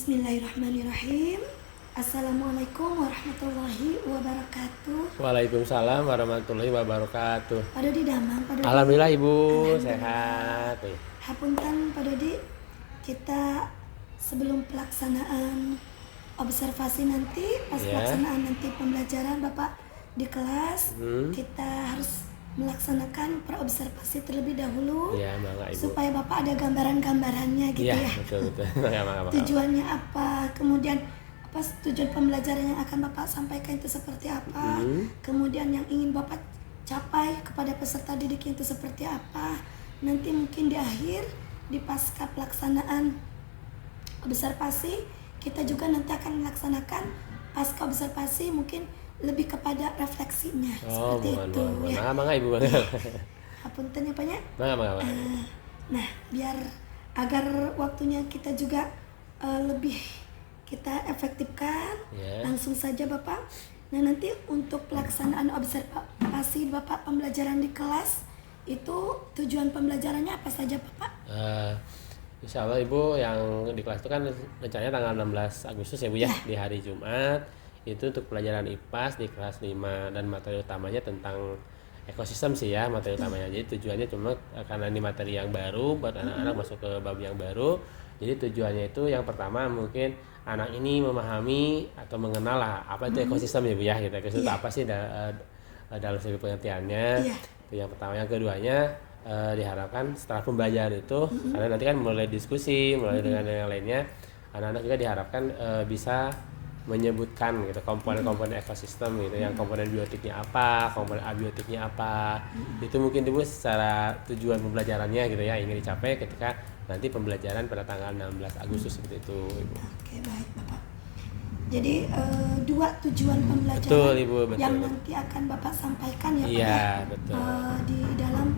Bismillahirrahmanirrahim. Assalamualaikum warahmatullahi wabarakatuh. Waalaikumsalam warahmatullahi wabarakatuh. Pak Dodi damang, Pak Dodi. Alhamdulillah Ibu Alhamdulillah. sehat. Hapunten Pak Dodi, kita sebelum pelaksanaan observasi nanti, pas pelaksanaan nanti pembelajaran Bapak di kelas, kita harus melaksanakan perobservasi terlebih dahulu, Ya, Ibu. supaya Bapak ada gambaran-gambarannya gitu ya. Betul. Tujuannya apa, kemudian apa tujuan pembelajaran yang akan Bapak sampaikan itu seperti apa, kemudian yang ingin Bapak capai kepada peserta didik itu seperti apa. Nanti mungkin di akhir, di pasca pelaksanaan observasi, kita juga nanti akan melaksanakan pasca observasi mungkin lebih kepada refleksinya, seperti itu ya. Mangga Ibu. Hapunten ya Pak ya. Mangga. Nah, biar agar waktunya kita juga lebih kita efektifkan, langsung saja Bapak. Nah, nanti untuk pelaksanaan observasi Bapak pembelajaran di kelas, itu tujuan pembelajarannya apa saja Bapak? Insya Allah Ibu, yang di kelas itu kan rencananya tanggal 16 Agustus ya Bu ya, di hari Jumat. Itu untuk pelajaran IPAS di kelas 5, dan materi utamanya tentang ekosistem sih ya, materi utamanya. Jadi tujuannya cuma karena ini materi yang baru buat anak-anak masuk ke bab yang baru. Jadi tujuannya itu yang pertama mungkin anak ini memahami atau mengenal lah apa itu ekosistem ya Bu ya, gitu. Ekosistem itu apa sih dalam segi pengertiannya. Itu yang pertama. Yang keduanya diharapkan setelah pembelajaran itu, karena nanti kan mulai diskusi, mulai dengan yang lainnya, anak-anak juga diharapkan bisa menyebutkan gitu komponen-komponen ekosistem gitu, yang komponen biotiknya apa, komponen abiotiknya apa. Itu mungkin Ibu secara tujuan pembelajarannya gitu ya, ingin dicapai ketika nanti pembelajaran pada tanggal 16 Agustus seperti itu Ibu. Oke, baik Bapak. Jadi dua tujuan pembelajaran, betul, Ibu, yang nanti akan Bapak sampaikan ya Pak iya, ya. Betul. Di dalam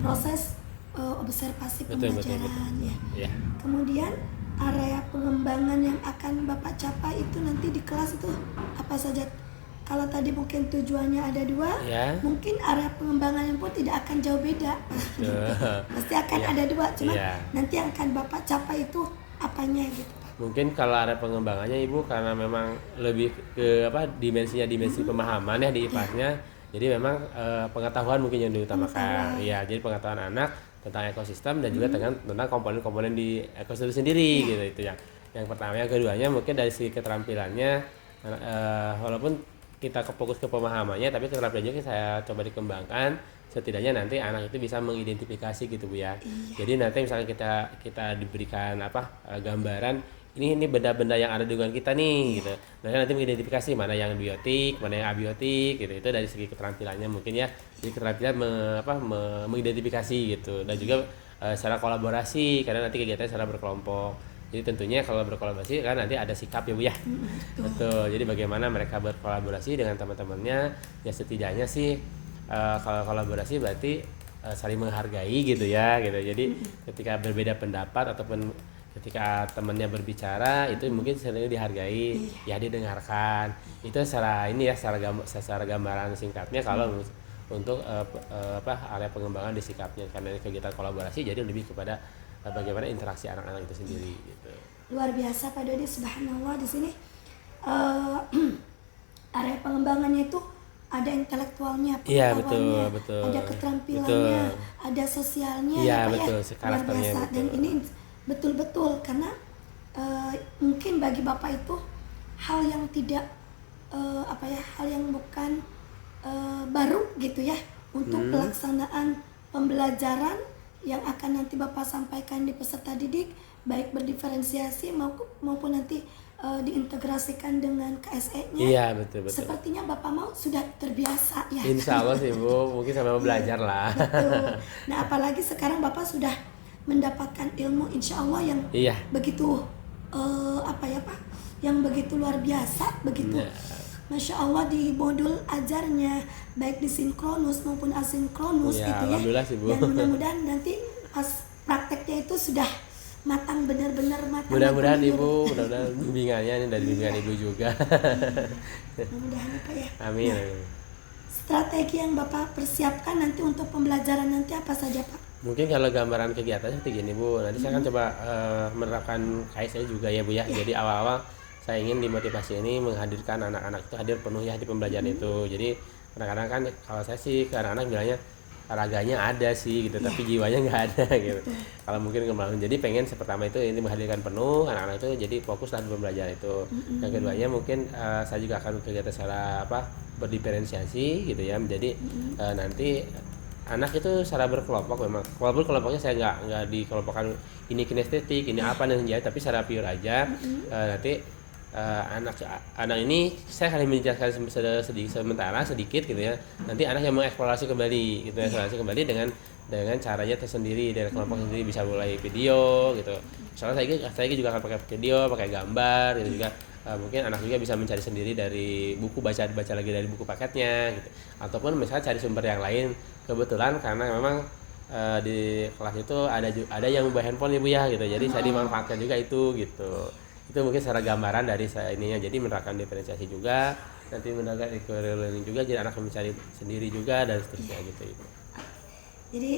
proses observasi pembelajaran ya. Kemudian area pengembangan yang akan Bapak capai itu nanti di kelas itu apa saja? Kalau tadi mungkin tujuannya ada dua, mungkin area pengembangannya pun tidak akan jauh beda. Pasti akan ada dua, cuma nanti yang akan Bapak capai itu apanya gitu Pak? Mungkin kalau area pengembangannya Ibu, karena memang lebih ke dimensi pemahaman ya di IPAS-nya. Jadi memang pengetahuan mungkin yang diutamakan. Iya, jadi pengetahuan anak tentang ekosistem dan juga tentang komponen-komponen di ekosistem sendiri gitu. Itu yang pertama. Yang keduanya mungkin dari segi keterampilannya, walaupun kita fokus ke pemahamannya, tapi keterampilannya saya coba dikembangkan, setidaknya nanti anak itu bisa mengidentifikasi gitu Bu ya. Jadi nanti misalnya kita diberikan gambaran, ini benda-benda yang ada di lingkungan kita nih gitu. Nanti mengidentifikasi mana yang biotik, mana yang abiotik gitu. Itu dari segi keterampilannya mungkin ya. Jadi keterampilan mengidentifikasi gitu. Dan juga secara kolaborasi, karena nanti kegiatannya secara berkelompok. Jadi tentunya kalau berkolaborasi kan nanti ada sikap ya Bu ya. Betul. Jadi bagaimana mereka berkolaborasi dengan teman-temannya, ya setidaknya sih kalau kolaborasi berarti saling menghargai gitu ya gitu. Jadi ketika berbeda pendapat ataupun ketika temannya berbicara, itu mungkin sering dihargai, ya didengarkan. Itu secara gambaran singkatnya kalau untuk area pengembangan di sikapnya, karena kegiatan kolaborasi jadi lebih kepada bagaimana interaksi anak-anak itu sendiri gitu. Luar biasa Pak Dodi, subhanallah. Di sini area pengembangannya itu ada intelektualnya, pengetahuannya, ada keterampilannya, ada sosialnya ya Pak ya. Luar biasa. Dan ini betul-betul karena mungkin bagi Bapak itu hal yang tidak hal yang bukan baru gitu ya, untuk pelaksanaan pembelajaran yang akan nanti Bapak sampaikan di peserta didik, baik berdiferensiasi maupun nanti diintegrasikan dengan KSE-nya. Iya, betul. Sepertinya Bapak mau sudah terbiasa ya. Insya Allah sih Bu, mungkin sampai belajar lah. Betul. Nah, apalagi sekarang Bapak sudah mendapatkan ilmu insya Allah yang begitu yang begitu luar biasa, begitu Masya Allah di modul ajarnya, baik di sinkronus maupun asinkronus gitu ya. Dan mudah-mudahan nanti pas prakteknya itu sudah matang, benar-benar matang. Mudah-mudahan Ibu, mudah-mudahan bimbingannya ini dari bimbingan Ibu juga. Mudah-mudahan Pak ya. Amin. Strategi yang Bapak persiapkan nanti untuk pembelajaran nanti apa saja Pak? Mungkin kalau gambaran kegiatannya seperti gini Bu, nanti saya akan coba menerapkan KSL juga ya Bu ya. Jadi awal-awal saya ingin di motivasi ini menghadirkan anak-anak itu hadir penuh ya di pembelajaran itu. Jadi kadang-kadang kan kalau saya sih ke anak-anak bilangnya raganya ada sih gitu, tapi jiwanya nggak ada gitu. Kalau mungkin kemarin jadi pengen pertama itu ini menghadirkan penuh anak-anak itu jadi fokus lah di pembelajaran itu. Yang keduanya mungkin saya juga akan kegiatan secara berdiferensiasi gitu ya. Jadi nanti anak itu secara berkelompok memang walaupun kelompoknya saya nggak dikelompokkan ini kinestetik ini apa dan menjahit tapi secara pure aja. Nanti anak ini saya akan menjelaskan sedikit gitu ya, nanti anak yang mengeksplorasi kembali gitu, eksplorasi kembali dengan caranya tersendiri dari kelompok sendiri, bisa mulai video gitu. Soalnya saya juga akan pakai video, pakai gambar gitu juga. Mungkin anak juga bisa mencari sendiri dari buku, baca lagi dari buku paketnya gitu, ataupun misalnya cari sumber yang lain. Kebetulan karena memang di kelas itu ada yang membawa handphone ibu ya gitu, jadi saya dimanfaatkan juga itu gitu. Itu mungkin secara gambaran dari saya ininya, jadi menerapkan diferensiasi juga, nanti menerapkan equal learning juga, jadi anak mencari sendiri juga dan seterusnya gitu ibu. Jadi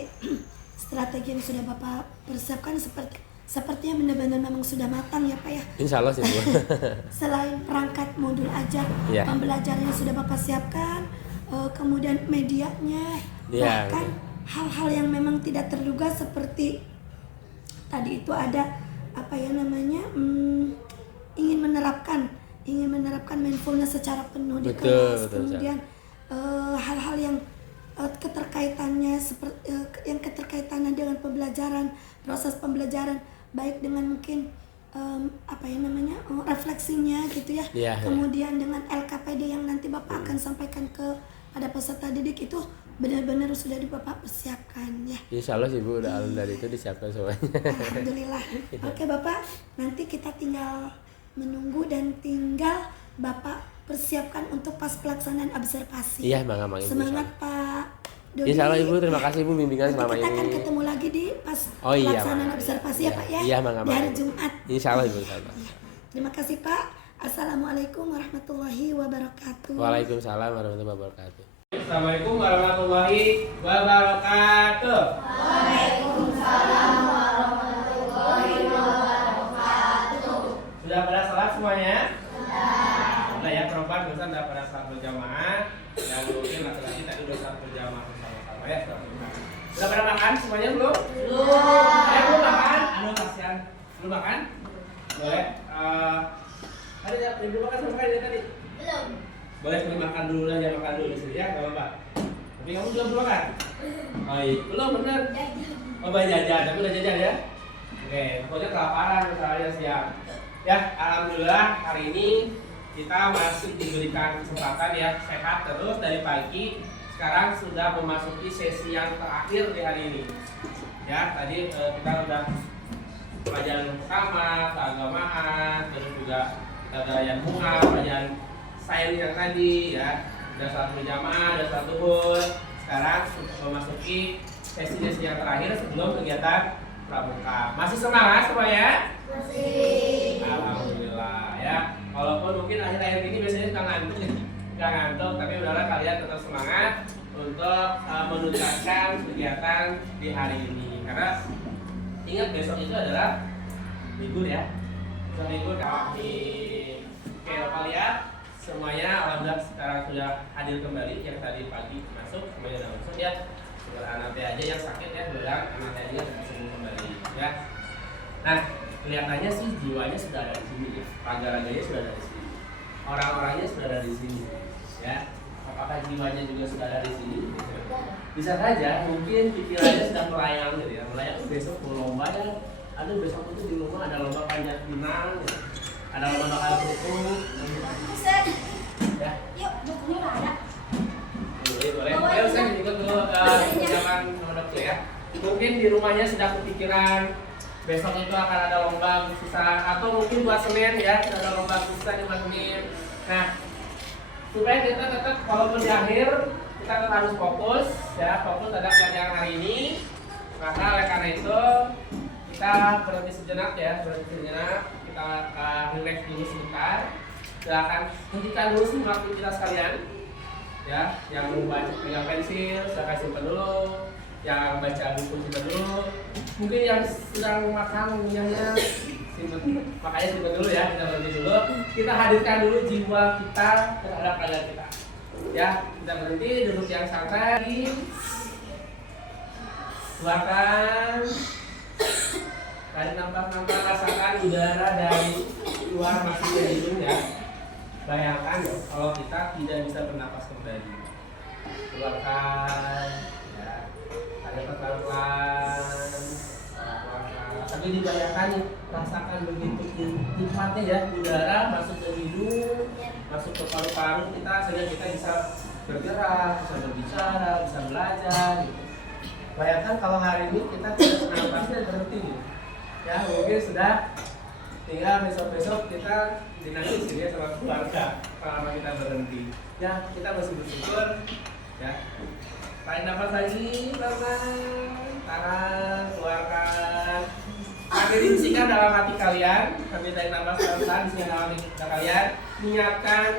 strategi yang sudah Bapak persiapkan sepertinya benar-benar memang sudah matang ya Pak ya. Insya Allah sih Bu. Selain perangkat modul ajar, pembelajarannya sudah Bapak siapkan, kemudian medianya, bahkan hal-hal yang memang tidak terduga seperti tadi itu ada ingin menerapkan mindfulness secara penuh di kelas, kemudian hal-hal yang keterkaitannya yang keterkaitannya dengan pembelajaran, proses pembelajaran, baik dengan mungkin refleksinya gitu ya, kemudian dengan LKPD yang nanti Bapak akan sampaikan pada peserta didik, itu benar-benar sudah Bapak persiapkan ya. Insya Allah sih Bu, udah dari itu disiapkan semuanya. Alhamdulillah. Oke Bapak, nanti kita tinggal menunggu dan tinggal Bapak persiapkan untuk pas pelaksanaan observasi. Iya, Bang. Semangat Pak Dodi. Insya Allah Ibu, terima kasih Ibu bimbingan selama ini. Kita akan ketemu lagi di pas pelaksanaan observasi ya Pak ya. Iya, Bang. Di hari Jumat. Insya Allah Ibu. Terima kasih Pak. Assalamualaikum warahmatullahi wabarakatuh. Waalaikumsalam warahmatullahi wabarakatuh. Assalamualaikum warahmatullahi wabarakatuh. Waalaikumsalam warahmatullahi wabarakatuh. Sudah pada salat semuanya? Sudah ya, perempuan dosa sudah pada salat berjamaah. Dan mungkin laki-laki tadi udah salat berjamaah bersama-sama ya. Sudah pada makan semuanya belum? Belum. Belum makan? Aduh kasihan. Belum makan? Boleh. Tadi ya, belum makan sama sekali tadi? Belum. Boleh makan dulu lah, jangan makan dulu di sini ya, gak apa-apa. Tapi kamu belum makan? Baik, belum bener. Oh, baik jajan, tapi udah jajan ya? Oke, pokoknya kelaparan misalnya siang. Ya, alhamdulillah hari ini kita masih diberikan kesempatan ya, sehat terus dari pagi. Sekarang sudah memasuki sesi yang terakhir di hari ini. Ya, tadi kita udah pelajaran pertama, keagamaan, terus juga ada yang mu'ah, pelajaran sains yang tadi ya, ada salat berjamaah, ada salat zuhur. Sekarang memasuki sesi yang terakhir sebelum kegiatan pramuka. Masih semangat semuanya? Masih. Alhamdulillah ya. Walaupun mungkin akhir-akhir ini biasanya nggak ngantuk, tapi udahlah kalian tetap semangat untuk menuntaskan kegiatan di hari ini. Karena ingat besok itu adalah libur ya. Besok libur kami. Oke, Bapak lihat. Semuanya alhamdulillah sekarang sudah hadir kembali. Yang tadi pagi masuk semuanya sudah masuk ya. Tinggal anaknya aja yang sakit ya, bilang anaknya aja yang sembuh kembali ya. Nah, kelihatannya sih jiwanya sudah ada di sini ya. Raga-raganya sudah ada di sini. Orang-orangnya sudah ada di sini ya. Apakah jiwanya juga sudah ada di sini? Bisa saja mungkin pikirannya sedang melayang gitu ya. Melayang besok mau lomba ya. Aduh besok itu di rumah ada lomba panjat pinang gitu. Ada lomba bakal kerupuk. Ya. Yuk, bukunya nggak ada. Boleh. Ayo saya ikut dulu perjalanan sama dokter ya. Mungkin di rumahnya sedang kepikiran besok itu akan ada lomba Agustus atau mungkin buat Senin ya, ada lomba Agustus di Senin. Nah, supaya kita tetap walaupun di akhir kita tetap harus fokus ya, fokus terhadap pelajaran hari ini. Maka oleh karena itu kita berhenti sejenak ya, kita relax dulu sebentar. Silakan hentikan dulu semua aktivitas kalian ya, yang membaca pegang pensil silakan simpan dulu, yang baca buku simpan dulu. Mungkin yang sedang makan minyak makanya simpan dulu ya, kita berhenti dulu. Kita hadirkan dulu jiwa kita terhadap keadaan kita. Ya, kita berhenti, duduk yang santai. Keluarkan. Tarik nafas-nafas, rasakan udara dari luar masuk ke hidung ya. Bayangkan kalau kita tidak bisa bernapas kembali. Keluarkan ya. Tarik pelan-pelan. Tapi dibayangkan, rasakan begitu nikmatnya ya, udara masuk ke hidung, masuk ke paru-paru kita, sehingga kita bisa bergerak, bisa berbicara, bisa belajar gitu. Bayangkan kalau hari ini kita tidak bernafasnya berhenti gitu. Ya mungkin sudah tinggal besok-besok kita dinanti sini ya sama keluarga selama kita berhenti. Ya kita masih bersyukur ya. Tarik nafas lagi, pelan-pelan, tahan, keluarkan. Sambil diisikan dalam hati kalian, sambil tarik nafas pelan-pelan, diisikan dalam hati kalian. Niatkan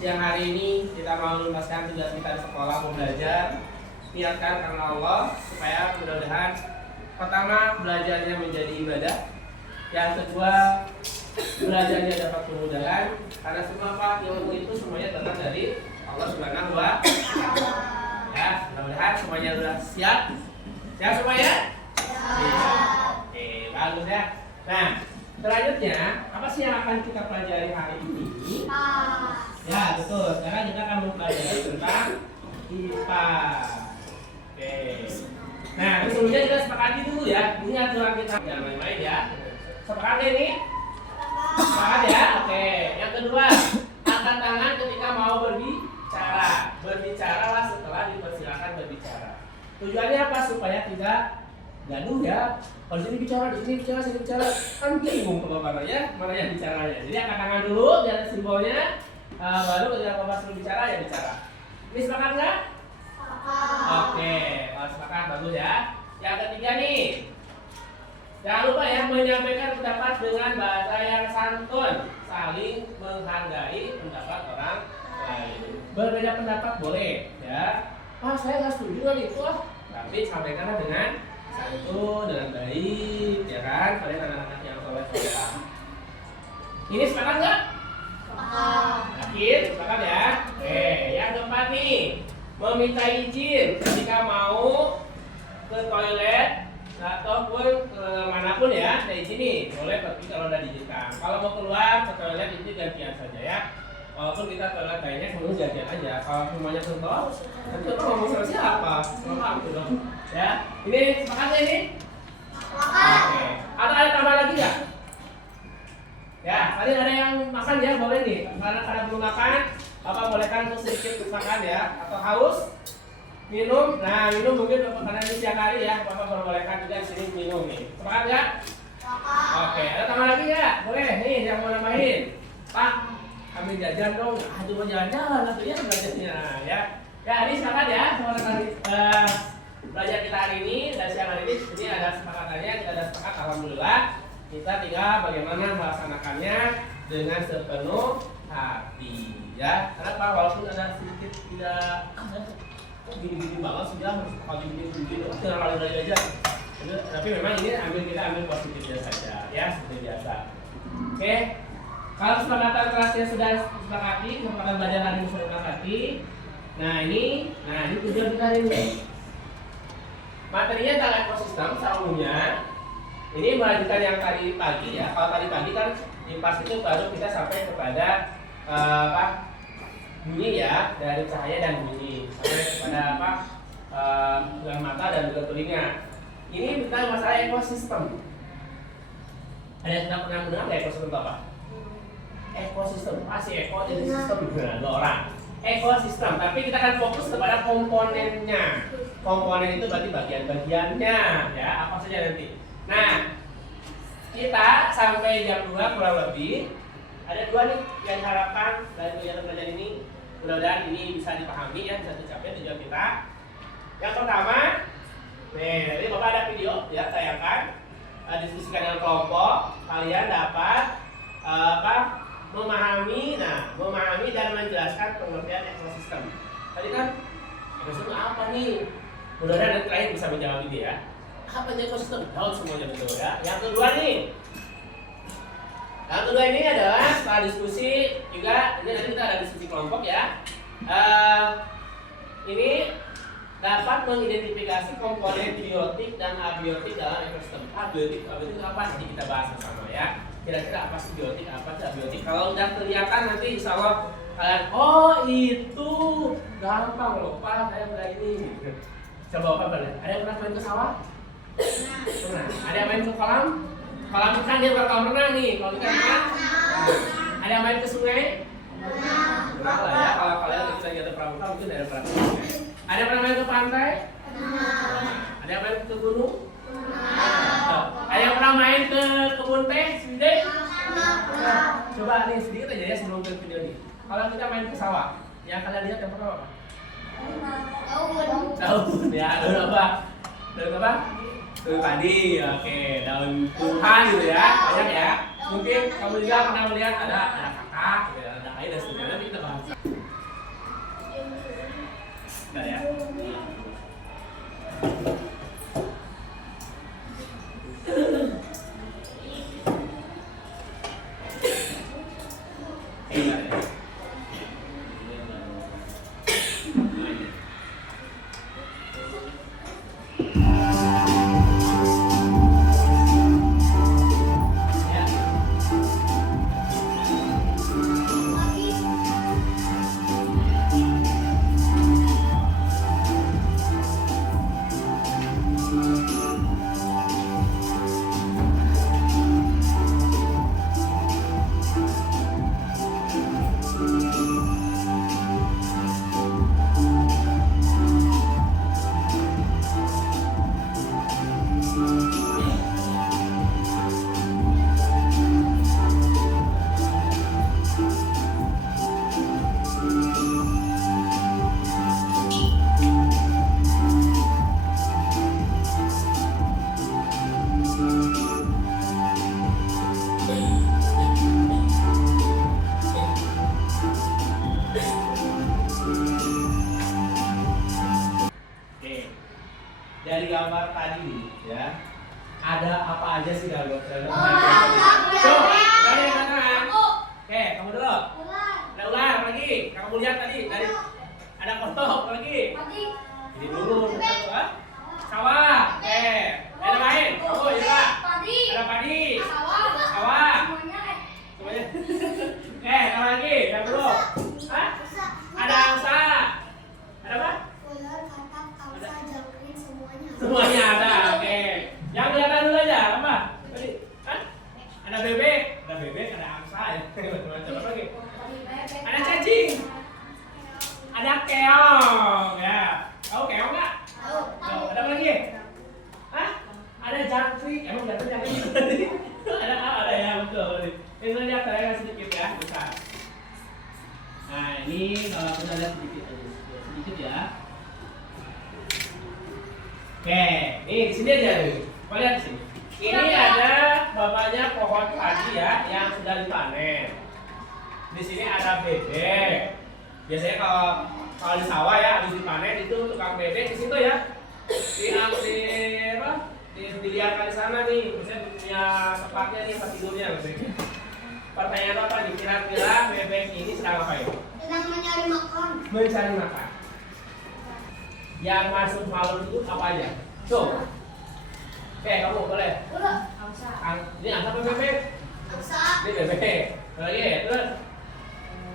yang hari ini kita mau lunaskan tugas kita di sekolah, mau belajar. Niatkan karena Allah supaya mudah-mudahan pertama belajarnya menjadi ibadah, yang kedua belajarnya dapat kemudahan, karena semua ilmu itu semuanya datang dari Allah Subhanahu wa Ta'ala. Ya, mudah-mudahan semuanya sudah siap. Siap semuanya? Siap. Oke, bagus ya. Nah, selanjutnya apa sih yang akan kita pelajari hari ini? Ya, betul. Sekarang kita akan mempelajari tentang IPA. Oke. Nah, sebelumnya kita sepakati dulu ya. Ini aturan kita, jangan main-main ya. Sepakat ini? Sepakat ya? Oke. Yang kedua, angkat tangan ketika mau berbicara. Berbicaralah setelah dipersilakan berbicara. Tujuannya apa? Supaya tidak gaduh ya. Kalau di sini bicara, di sini bicara, sini bicara, kan bingung kalau ya, mana yang bicaranya. Jadi angkat tangan dulu, lihat simbolnya, baru ketika Bapak suruh bicara ya bicara. Ini sepakat nggak? Oke, kalau sepakat bagus ya. Yang ketiga nih, jangan lupa ya menyampaikan pendapat dengan bahasa yang santun, saling menghargai pendapat orang lain. Berbeda pendapat boleh ya. Saya nggak setuju dengan itu, tapi sampaikanlah dengan santun, dengan baik, ya kan? Kalian anak-anak yang soleh. Ini sepakat nggak? Yakin? Sepakat ya? Oke, yang keempat nih, meminta izin ketika mau ke toilet ataupun ke manapun ya, dari sini boleh pergi kalau udah diizinkan. Kalau mau keluar ke toilet itu gantian saja ya. Walaupun kita toilet kayaknya semua gantian aja. Kalau semuanya sentuh, nanti kita ngomong sama siapa? Sama aku dong. Ya, ini sepakatnya ini? Oke. Ada tambah lagi nggak? Ya, tadi ada yang makan ya, boleh nih. Karena belum makan, Bapak bolehkan untuk sedikit makan ya, atau haus minum. Nah, minum mungkin karena ini siang hari ya, Bapak bolehkan juga di sini minum nih. Sepakat ya? Oke, ada tambah lagi ya? Boleh nih yang mau nambahin. Pak, kami jajan dong. Cuma jalan-jalan atau ya belajarnya ya. Ya, ini sepakat ya. Semua kali belajar kita hari ini dan siang hari ini ada sepakatannya, kita ada sepakat, alhamdulillah. Kita tinggal bagaimana melaksanakannya dengan sepenuh hati ya. Kenapa? Walaupun ada sedikit tidak gini-gini banget sudah harus gini-gini tinggal lari-lari aja. Tapi memang ini kita ambil positifnya saja ya, seperti biasa. Oke. Kalau kesepakatan kelasnya sudah disepakati, kesepakatan belajar hari ini sudah disepakati. Nah ini tujuan kita hari ini. Materinya tentang ekosistem secara umumnya. Ini melanjutkan yang tadi pagi ya. Kalau tadi pagi kan di pas itu baru kita sampai kepada bunyi ya, dari cahaya dan bunyi sampai kepada dengan mata dan juga telinga. Ini tentang masalah ekosistem. Ada yang pernah mendengar ekosistem itu apa? Ekosistem pasti eko jadi sistem dua orang. Ekosistem, tapi kita akan fokus kepada komponennya. Komponen itu berarti bagian-bagiannya ya, apa saja nanti. Nah, kita sampai jam 2 kurang lebih. Ada 2 nih yang diharapkan dari kegiatan belajar ini. Mudah-mudahan ini bisa dipahami ya, bisa tercapai tujuan kita. Yang pertama, jadi Bapak ada video ya, tayangkan. Diskusikan dengan kelompok. Kalian dapat memahami dan menjelaskan pengertian ekosistem. Tadi kan ekosistem apa nih? Mudah-mudahan nanti terakhir bisa menjawab Apa aja ekosistem? Daun semuanya betul ya. Yang kedua nih. Yang kedua ini adalah setelah diskusi juga, ini nanti kita ada diskusi kelompok ya. Ini dapat mengidentifikasi komponen biotik dan abiotik dalam ekosistem. Abiotik itu apa? Nanti kita bahas bersama ya. Kira-kira apa sih biotik, apa sih abiotik? Kalau udah kelihatan nanti insya Allah kalian, oh itu gampang loh Pak, saya udah ini. Coba apa balik? Ada yang pernah main ke sawah? Pernah. Ada yang main ke kolam? Kolam ikan dia bakal renang nih. Kalau ikan renang, ada yang main ke sungai? Pernah lah ya. Kalau kalian kita jatuh pramuka mungkin ada pernah ke sungai. Ada yang pernah main ke pantai? Ada yang main ke gunung? Ada yang pernah main ke kebun teh? Sendiri? Coba nih sedikit aja ya sebelum ke video ini. Kalau kita main ke sawah, yang kalian lihat yang pertama apa? Daun ya, daun apa? Daun apa? Daun padi, oke, daun tuhan gitu ya, banyak ya. Mungkin kamu juga pernah melihat ada kakak, gitu ya, ada air dan sebagainya. Nanti kita bahas. Enggak ya? Dari gambar tadi nih ya, ada apa aja sih dalam dari yang kanan. Oke, kamu dulu. Ada ular lagi. Kamu lihat tadi dari ada kotok lagi. Ini dulu. Sawah. Oke. Ada lain. Kamu juga. Ada padi. Sawah. Semuanya. Oke, apa lagi? Yang dulu. Hah? Ada angsa. Ada apa? Semuanya ada, oke. Yang kelihatan dulu aja, apa? Tadi, kan? Ada bebek, ada angsa, ya. Macam-macam apa lagi? Ada cacing, ada keong, ya. Tahu keong nggak? Tahu. Ada apa lagi? Hah? Ada jangkrik, emang jangkrik? Ada apa? Ada ya, betul. Ini lihat saya sedikit ya, besar. Nah ini kalau kita lihat sedikit ya. Oke, ini di sini aja nih. Kau lihat di sini. Ini ada bapaknya pohon padi ya yang sudah dipanen. Di sini ada bebek. Biasanya kalau di sawah ya habis dipanen itu tukang bebek di situ ya. Dilihatkan di sana nih, misalnya punya tempatnya nih, tempat tidurnya bebeknya. Pertanyaan apa nih? Kira-kira bebek ini sedang apa ya? Sedang mencari makan. Mencari makan. Yang masuk malam itu apa aja? Tuh. Oke, kamu boleh. Ini angsa apa bebek? Angsa. Ini bebek. Lagi, terus.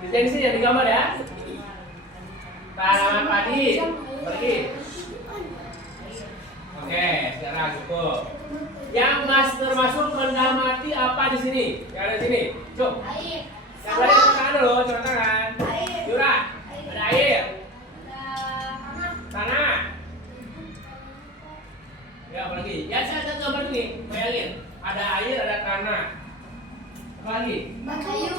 Di sini yang digambar ya. Tanaman padi. Pergi. Oke, sekarang cukup. Yang termasuk benda mati apa di sini? Yang ada di sini. Cuk. Air. Yang balik ke tangan dulu, coba tangan. Air. Yura. Ada air. Tanah. Tanah. Ya, apa lagi? Ya, saya gambar ini. Bayangin, ada air, ada tanah. Apa lagi? Kayu.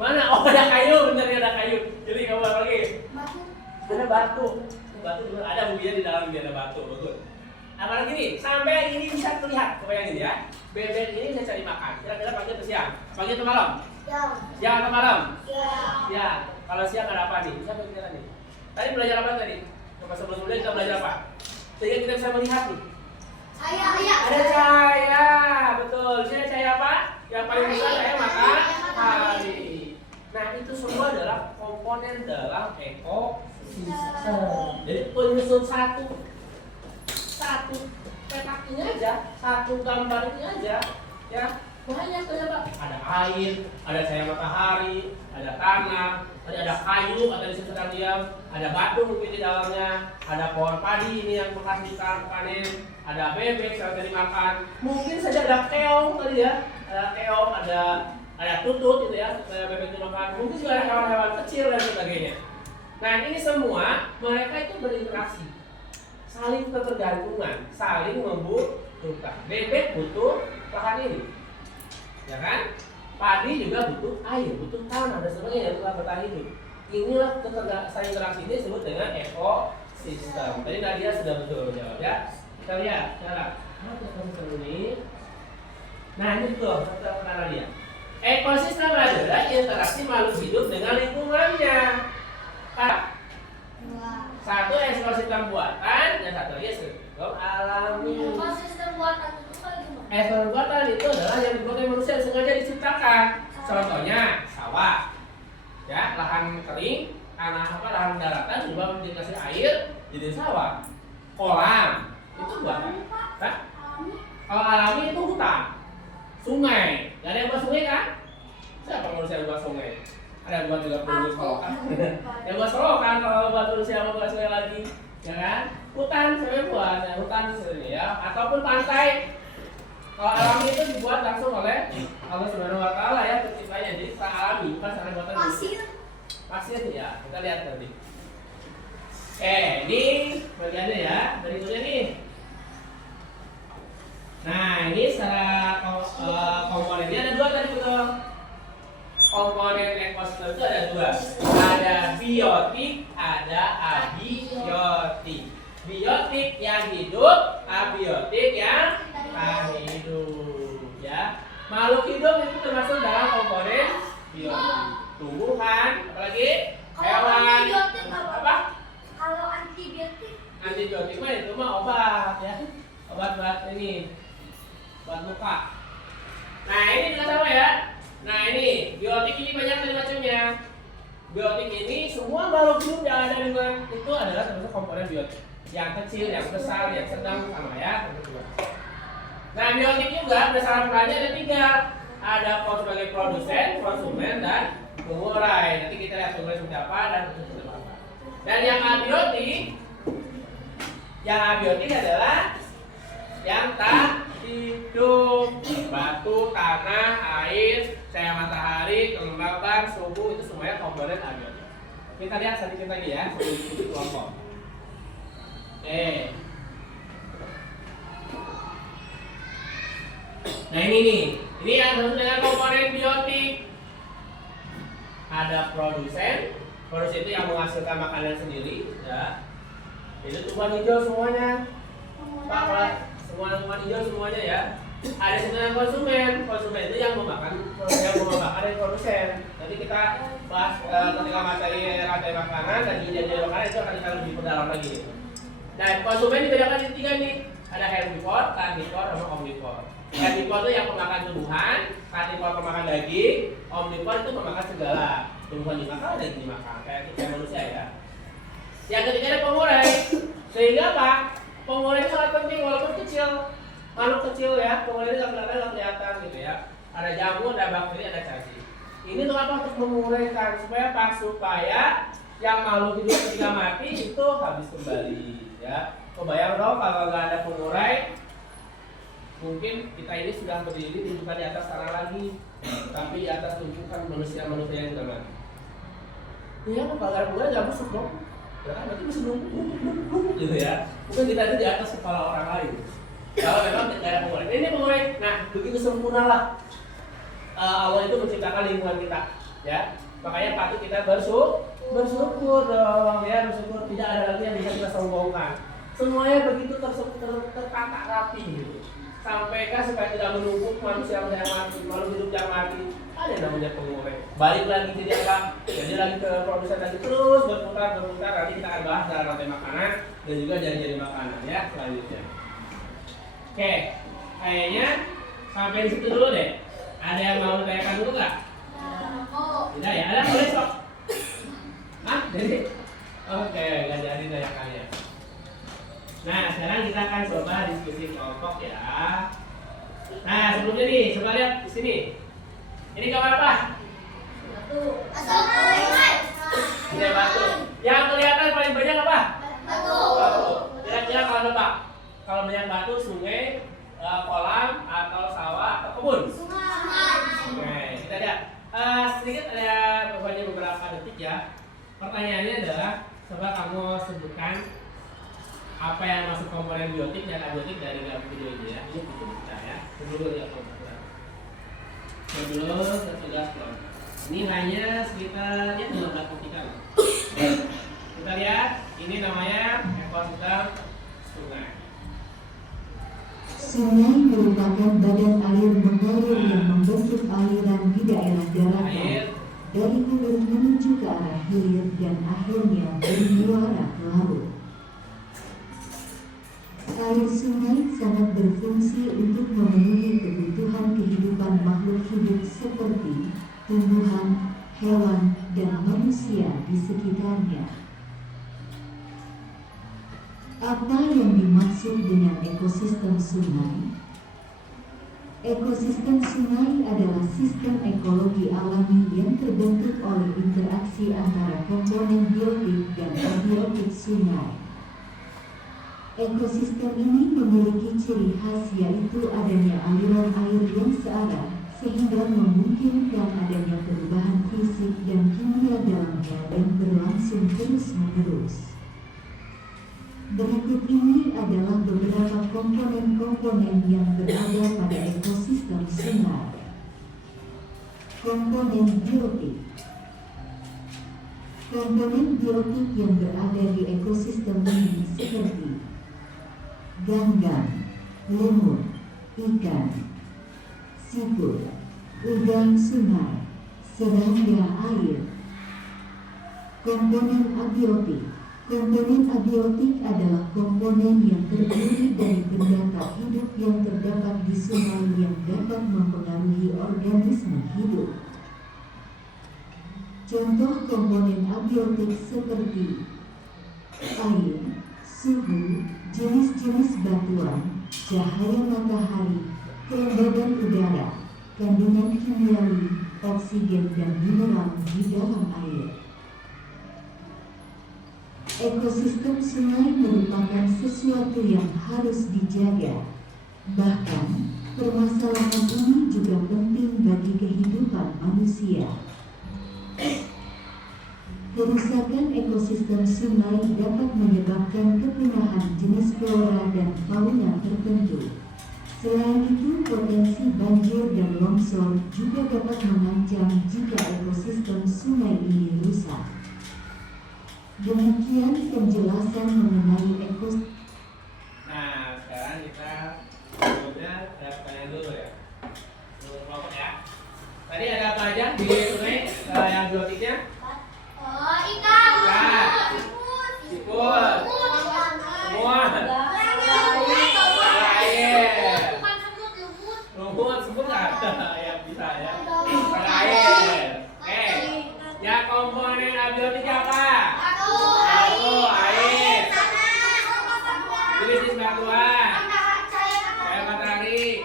Mana? Oh, ada kayu, bener ya, ada kayu. Jadi kamu apa lagi? Batu. Ada batu. Batu juga ada buktinya di dalam dia ada batu, betul. Apalagi nih, sampai ini bisa terlihat. Bayangin ya, bebek ini bisa cari makan. Kira-kira pagi atau siang? Pagi atau malam? Siang atau malam? Siang. Kalau siang ada apa nih? Bisa kita nih. Tadi belajar apa tadi? Coba sebelum-sebelumnya kita belajar apa? Sehingga kita bisa melihat nih. Ada cahaya, betul. Di sini ada cahaya apa? Yang paling besar cahaya matahari. Nah, itu semua adalah komponen dalam ekosistem. Jadi penyusun satu petak ini aja, satu gambar ini aja, ya banyak ternyata. Ada air, ada cahaya matahari, ada tanah, ada kayu atau di sekitar diam, ada batu mungkin di dalamnya, ada pohon padi ini yang bekas dipanen, ada bebek yang tadi makan, mungkin saja ada keong tadi ya, ada keong, ada tutut itu ya, supaya bebek itu makan, mungkin juga ada hewan-hewan kecil dan sebagainya. Nah ini semua mereka itu berinteraksi, saling ketergantungan, saling membutuhkan. Bebek butuh lahan ini, ya kan? Padi juga butuh air, butuh tanah dan sebagainya untuk bertahan hidup. Inilah saling interaksi ini disebut dengan ekosistem. Tadi Nadia sudah betul menjawab ya. Kita lihat sekarang. Ekosistem ini. Nah ini betul kata Nadia. Ekosistem adalah interaksi makhluk hidup dengan lingkungannya. Satu ekosistem buatan dan satu lagi ekosistem alami. Ekosistem buatan itu kayak gimana? Ekosistem buatan itu adalah yang dibuat oleh manusia sengaja diciptakan. Contohnya sawah, ya lahan kering, lahan daratan juga dikasih air jadi sawah. Kolam itu buatan. Kalau alami itu hutan, sungai. Gak ada yang buat sungai kan? Siapa manusia yang buat sungai? Ada yang buat juga perlu selokan. Yang buat selokan kalau buat manusia mau buat sungai lagi, ya kan? Hutan saya buat, ya, hutan ini ya, ataupun pantai. Kalau alami itu dibuat langsung oleh Allah Subhanahu Wa Taala ya penciptanya, jadi tak alami bukan secara buatan. Pasir ya, kita lihat nanti. Ini bagiannya ya, berikutnya nih. Nah ini secara komponennya ada dua tadi betul. Komponen ekosistem itu ada dua, ada biotik, ada abiotik. Biotik yang hidup, abiotik yang tak hidup, ya. Makhluk hidup itu termasuk dalam komponen biotik. Tumbuhan, apalagi hewan, apa? Kalau antibiotik? Antibiotik mah itu mah obat, ya. Obat ini, obat luka. Nah ini juga sama ya. Nah ini biotik ini banyak dari macamnya. Biotik ini semua makhluk hidup yang ada di lingkungan itu adalah termasuk komponen biotik. Yang kecil, yang besar, yang sedang sama ya. Nah biotik juga berdasarkan perannya ada tiga. Ada sebagai produsen, konsumen, dan pengurai. Nanti kita lihat pengurai seperti apa dan seperti apa. Dan yang abiotik adalah yang tak hidup. Batu, tanah, air, cahaya matahari, kelembaban, suhu itu semuanya komponen abiotik. Kita lihat sedikit lagi ya, sedikit kelompok. Nah ini nih, ini yang disebut dengan komponen biotik. Ada produsen itu yang menghasilkan makanan sendiri, ya. Itu tumbuhan hijau semuanya, semua tumbuhan hijau semuanya ya. Ada sebenarnya konsumen itu yang memakan dari produsen. Nanti kita bahas ketika materi rantai makanan dan jadi makanan itu akan kita lebih mendalam lagi. Dan konsumen dibedakan di tiga nih, ada herbivore, carnivore, sama omnivore. Herbivore itu yang pemakan tumbuhan, carnivore pemakan daging, omnivore itu pemakan segala. Tumbuhan dimakan, daging dimakan, kayak manusia ya. Yang ketiga ada pengurai. Sehingga apa? Pengurai itu sangat penting walaupun kecil. Makhluk kecil ya, pengurai itu nggak kelihatan gitu ya. Ada jamur, ada bakteri, ada cacing. Ini untuk apa? Untuk menguraikan supaya apa? Supaya yang makhluk hidup ketika mati itu habis kembali ya. Kebayang dong kalau nggak ada pengurai, mungkin kita ini sudah berdiri bukan di atas tanah lagi, tapi di atas tumpukan manusia-manusia yang sudah mati. Ya kalau nggak ada pengurai nggak busuk dong. Ya kan berarti bisa numpuk gitu ya. Mungkin kita itu di atas kepala orang lain. Kalau memang tidak ada pengurai, ini pengurai. Nah, begitu sempurnalah Allah itu menciptakan lingkungan kita, ya. Makanya patut kita bersyukur dong, ya, bersyukur. Tidak ada lagi yang bisa kita sombongkan. Semuanya begitu tertata rapi gitu. Sampaikan supaya tidak menumpuk manusia yang mati, makhluk hidup yang mati. Ada yang namanya pengurai. Balik lagi jadi apa? Jadi lagi ke produsen lagi terus berputar. Nanti kita akan bahas dalam rantai makanan dan juga jadi makanan ya selanjutnya. Oke, kayaknya sampai di situ dulu deh. Ada yang mau ditanyakan dulu nggak? Tidak ya, ada boleh sok. Jadi, oke, nggak jadi tanyakannya. Nah, sekarang kita akan coba diskusi kelompok ya. Nah, sebelumnya nih, coba lihat di sini. Ini gambar apa? Batu. Ini batu. Yang kelihatan paling banyak apa? Batu. Batu. Kira-kira kalau nebak, kalau banyak batu, sungai, kolam, atau sawah, atau kebun? Sungai. Kita lihat. Sedikit ada beberapa detik ya. Pertanyaannya adalah, coba kamu sebutkan apa yang masuk komponen biotik dan abiotik dari dalam video ini ya. Ini video kita ya. Dulu ya kelompok. Dulu tugas kelompok. Ini hanya sekitar 15 detik. Kita lihat, ini namanya ekosistem sungai. Sungai merupakan badan air mengalir yang membentuk aliran di daerah daratan dari hulu menuju ke arah hilir dan akhirnya bermuara ke laut. Air sungai sangat berfungsi untuk memenuhi kebutuhan kehidupan makhluk hidup seperti tumbuhan, hewan, dan manusia di sekitarnya. Apa yang dimaksud dengan ekosistem sungai? Ekosistem sungai adalah sistem ekologi alami yang terbentuk oleh interaksi antara komponen biotik dan abiotik sungai. Ekosistem ini memiliki ciri khas yaitu adanya aliran air yang searah, sehingga memungkinkan adanya perubahan fisik dan kimia dalamnya yang berlangsung terus-menerus. Berikut ini adalah beberapa komponen-komponen yang berada pada ekosistem sungai. Komponen biotik. Komponen biotik yang berada di ekosistem ini seperti ganggang, lemur, ikan, siput, udang sungai, serangga air. Komponen abiotik. Komponen abiotik adalah komponen yang terdiri dari benda tak hidup yang terdapat di sungai yang dapat mempengaruhi organisme hidup. Contoh komponen abiotik seperti air, suhu, jenis-jenis batuan, cahaya matahari, kelembaban udara, kandungan kimiawi, oksigen dan mineral di dalam air. Ekosistem sungai merupakan sesuatu yang harus dijaga. Bahkan, permasalahan ini juga penting bagi kehidupan manusia. Kerusakan ekosistem sungai dapat menyebabkan kepunahan jenis flora dan fauna tertentu. Selain itu, potensi banjir dan longsor juga dapat mengancam jika ekosistem sungai ini rusak. Demikian penjelasan mengenai ekosistem. Nah, sekarang kita sebelumnya ada pertanyaan dulu ya. Dulu kelompok ya. Tadi ada apa aja di sungai yang biotiknya? Ikan. Siput. Semua. Air. Lumut, semut nggak ada. Ya bisa ya. Ada air. Oke. Ya komponen abiotiknya apa? Air. Jenis batuan. Cahaya matahari.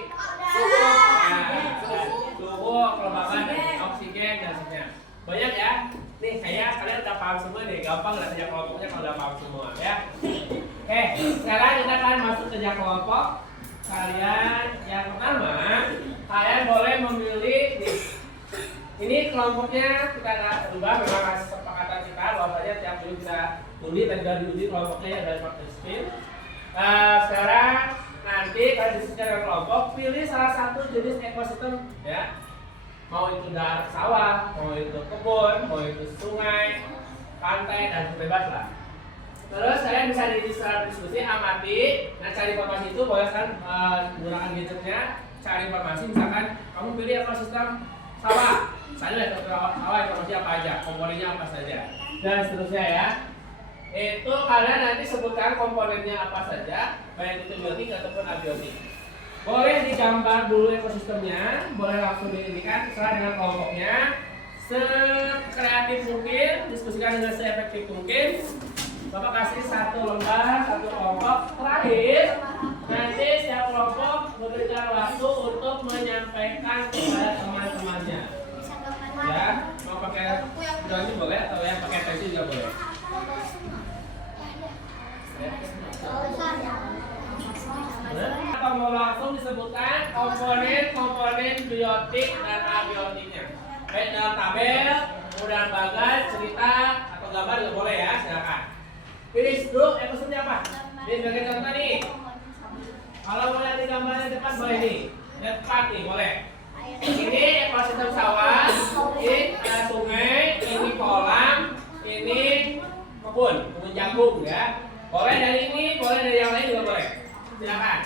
Suhu, kelembaban, oksigen dan sebagainya. Banyak ya. Nih kayaknya kalian udah paham semua nih. Gampang nggak kerja kelompoknya kalau udah paham semua ya. Oke, sekarang kita akan masuk kerja kelompok. Kalian yang pertama, kalian boleh memilih nih. Ini kelompoknya kita ubah memang kesepakatan kita bahwasanya tiap minggu bisa undi dan juga diundi kelompoknya ya dari partisipin. Sekarang nanti kalian diskusikan dengan kelompok, pilih salah satu jenis ekosistem ya. Mau itu daerah sawah, mau itu kebun, mau itu sungai, pantai dan bebas lah. Terus kalian bisa diskusi, amati, nah cari informasi itu boleh kan menggunakan gadgetnya, cari informasi misalkan kamu pilih ekosistem sawah, saya sawah informasi apa aja, komponennya apa saja, dan seterusnya ya. Itu kalian nanti sebutkan komponennya apa saja, baik itu biotik ataupun abiotik. Boleh digambar dulu ekosistemnya, boleh langsung diindikan, terserah dengan kelompoknya. Sekreatif mungkin, diskusikan dengan seefektif mungkin. Bapak kasih satu lembar, satu kelompok. Terakhir, nanti setiap kelompok memberikan waktu untuk menyampaikan kepada teman-temannya. Ya, mau pakai brownie boleh atau yang pakai pensil juga boleh. Atau mau langsung disebutkan komponen biotik dan abiotiknya. Baik dalam tabel, kemudian bagan, cerita atau gambar juga boleh ya, silakan. Pilih dulu ekosistemnya apa? Ini sebagai contoh nih. Kalau mau lihat di gambarnya depan boleh nih. Depan nih boleh. Ini ekosistem sawah, ini sungai, ini kolam, ini kebun jagung ya. Boleh dari ini, boleh dari yang lain juga boleh. Silakan.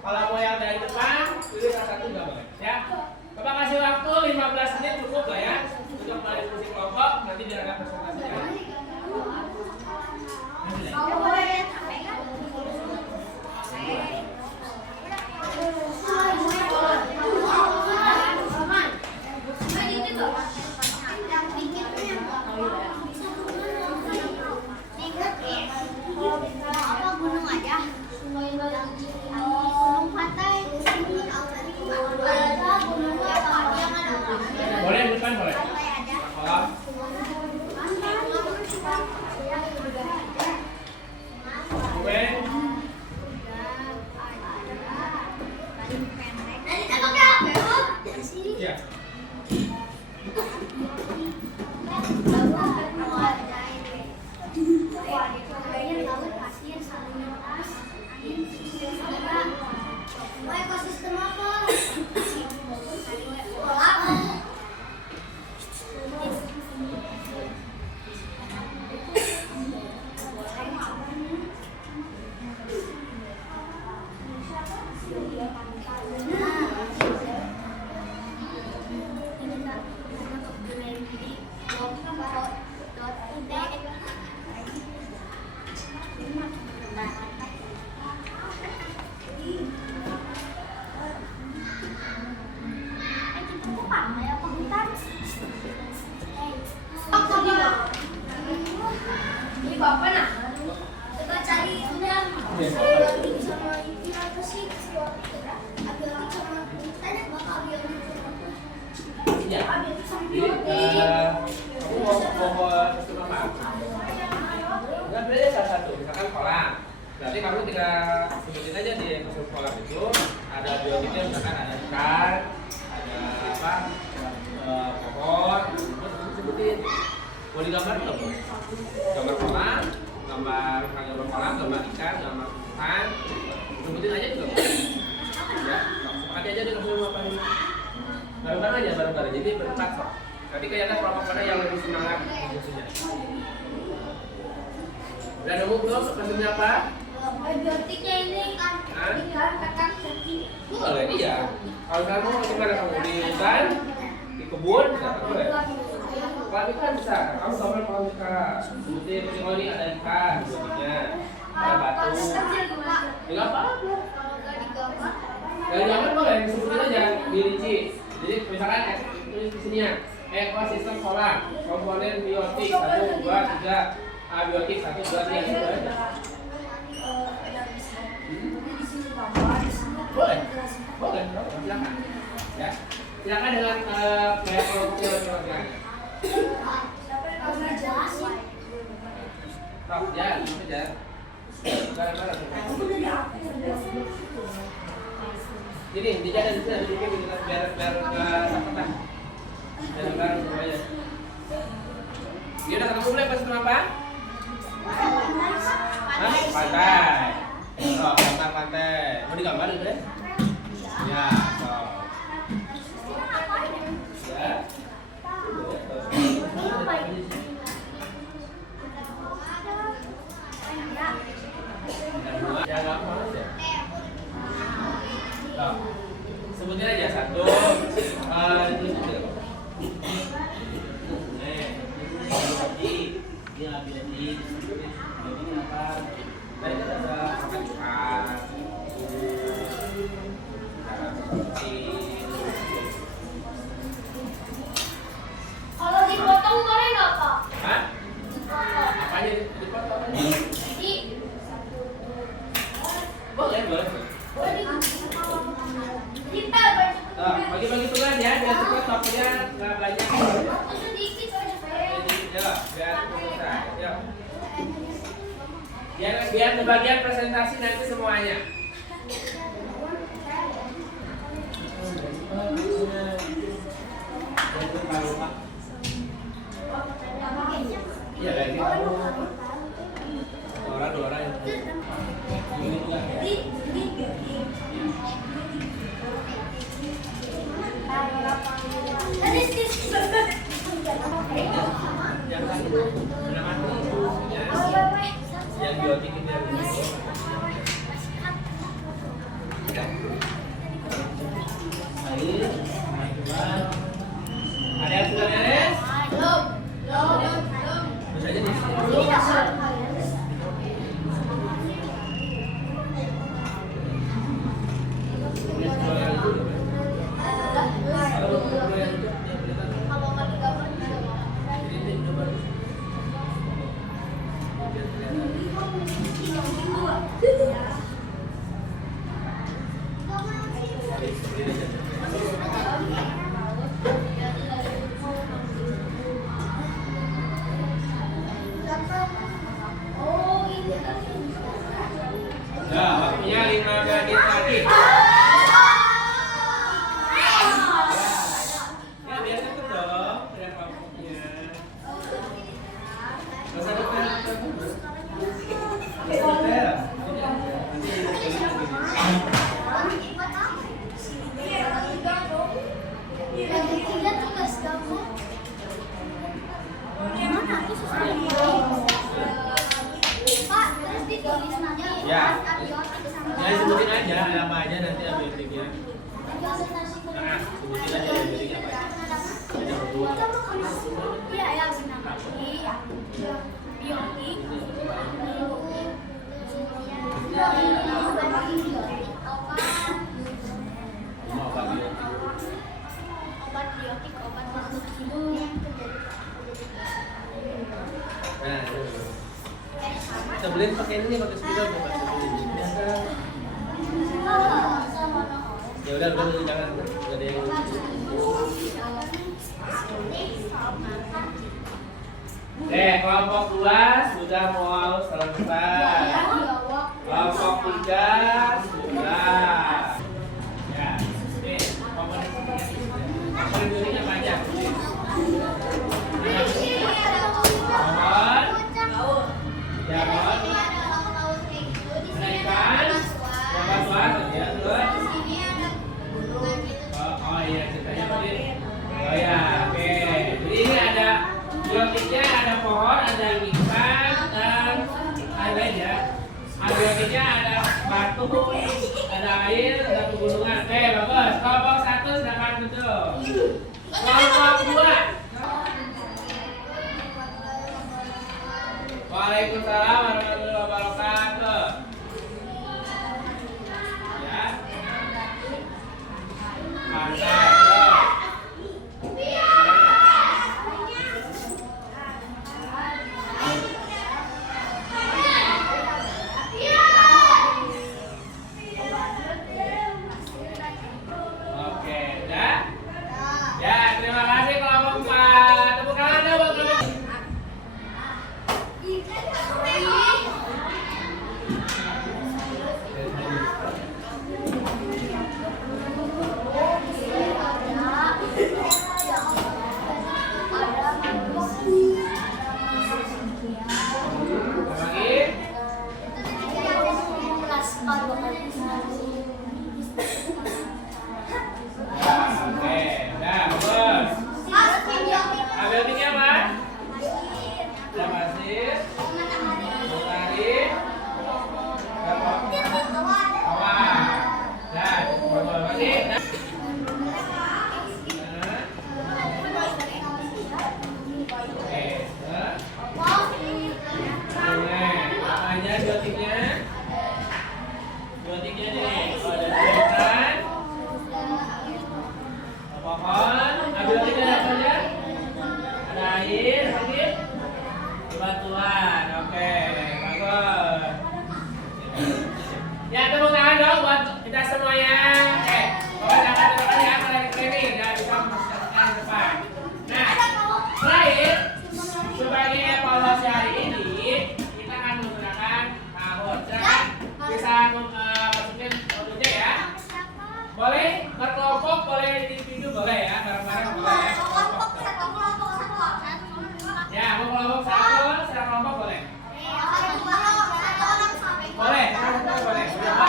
Kalau mau yang dari depan, pilih salah satu juga boleh. Ya. Bapak kasih waktu 15 menit cukup lah ya untuk diskusi kelompok. Nanti biar ada presentasinya. Gunung aja. Gunung pantai. Boleh bukan boleh. Kolam. Oke. Ya. Ekosistem apa? Bapak nah, coba cari udah abiotik sama ini apa sih? Abiotik sama tanya bapak abiotik sama apa? Ya. Abiotik sama Jadi biotik. kamu mau ekosistem apa? Enggak beda salah satu, misalkan kolam. Berarti kamu tinggal sebutin aja di ekosistem kolam itu ada biotiknya, misalkan ada ikan, ada apa? Pohon, sebutin. Mau digambar belum? Gambar kolam, gambar kolam, gambar ikan, gambar tumbuhan. Sebutin aja juga. Ya, sepakati aja di ekosistem apa nih? Bareng-bareng aja, bareng-bareng. Jadi berempat kok. Nanti kelihatan kelompok mana yang lebih semangat diskusinya. Udah nemu belum ekosistemnya apa? Biotiknya ini kan ikan, kakak, cacing. Boleh, iya. Kalau kamu mau gimana kamu di hutan, di kebun, bisa boleh. Kolam ikan bisa, kamu gambar kolam ikan. Sebutin, kalau ini ada ikan, sebutinnya ada batu. Enggak apa-apa. Kalau nggak digambar, Dari gambar boleh, sebutin aja, dirinci. Jadi misalkan tulis di sini ya, ekosistem kolam, komponen biotik 1, 2, 3, abiotik 1, 2, 3, gitu aja. Boleh, boleh, silakan. Ya, silakan dengan kayak kelompoknya masing-masing. nggak jelas. Stop, ya, ya. Bareng-bareng. Jadi dijaga di sini, biar apa? Bareng-bareng semuanya. Dia udah ketemu belum ekosistem apa? Hah? Pantai. Oh, gambar pantai. Mau digambar itu deh? Ya, so. Ya. Ya, gampang aja. Nah, sebutin aja 1. Itu sudah. Ini abiotik. Ini apa? Tadi kan ada makan ikan. Kalau dipotong boleh nggak Pak? Hah? Dipotong. Apanya dipotong? Jadi Boleh, boleh. boleh dipel Bagi-bagi tugas ya, biar cepat waktunya nggak banyak. waktu sedikit aja Pak. Ya, biar selesai. Ya. Biar bagian presentasi nanti semuanya. Iya, kayak gitu. Dua orang. Ini juga. Yang biotik itu yang ini. Ada yang sudah beres? Terus aja di sini. Ya, waktunya 5 menit lagi. Ya, biar cepet dong. Ada kelompoknya. Masa depan. Yang ketiga tugas kamu. Gimana aku susah Pak, terus ditulis namanya Ya. abiotik sama Ya, sebutin aja ada apa aja nanti abiotiknya. Nah, sebutin aja abiotiknya apa aja. Ada berdua. Iya, ya, sinamasi, biotik, Semua apa biotik. obat biotik, obat batuk. Nah, kita beliin pakai ini, pakai spidol bukan biasa. Ya udah jangan ada yang kelompok 2 sudah mau selesai. Kelompok 3 sudah. Ya, oke. Komponennya banyak. Oh iya, ceritanya tadi. Oh ya, oke. Jadi ini ada biotiknya, ada pohon, ada ikan, dan ada ya. Biotiknya ada batu, ada air, ada pegunungan. Oke, bagus. Kelompok 1 silakan duduk. Kelompok 2. Waalaikumsalam warahmatullahi wabarakatuh. Ya. Mantap. Oke, dah. Ya, terima kasih kelompok 4. Tepuk tangan dong buat kelompok. kelompok boleh? Satu orang sampai. Boleh, boleh. Berapa?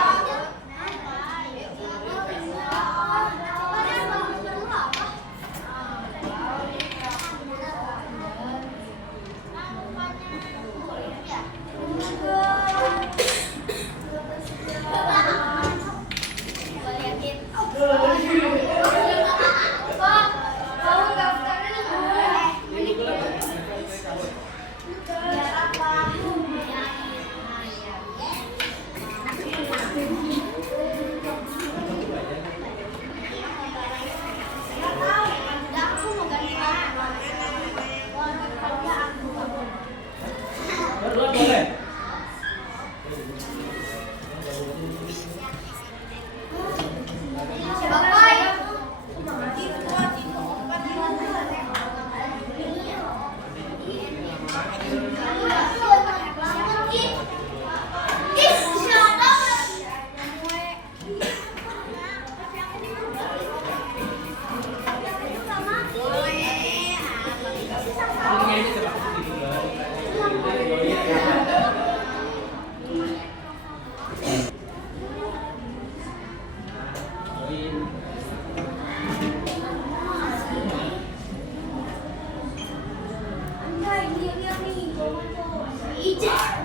Berdua boleh.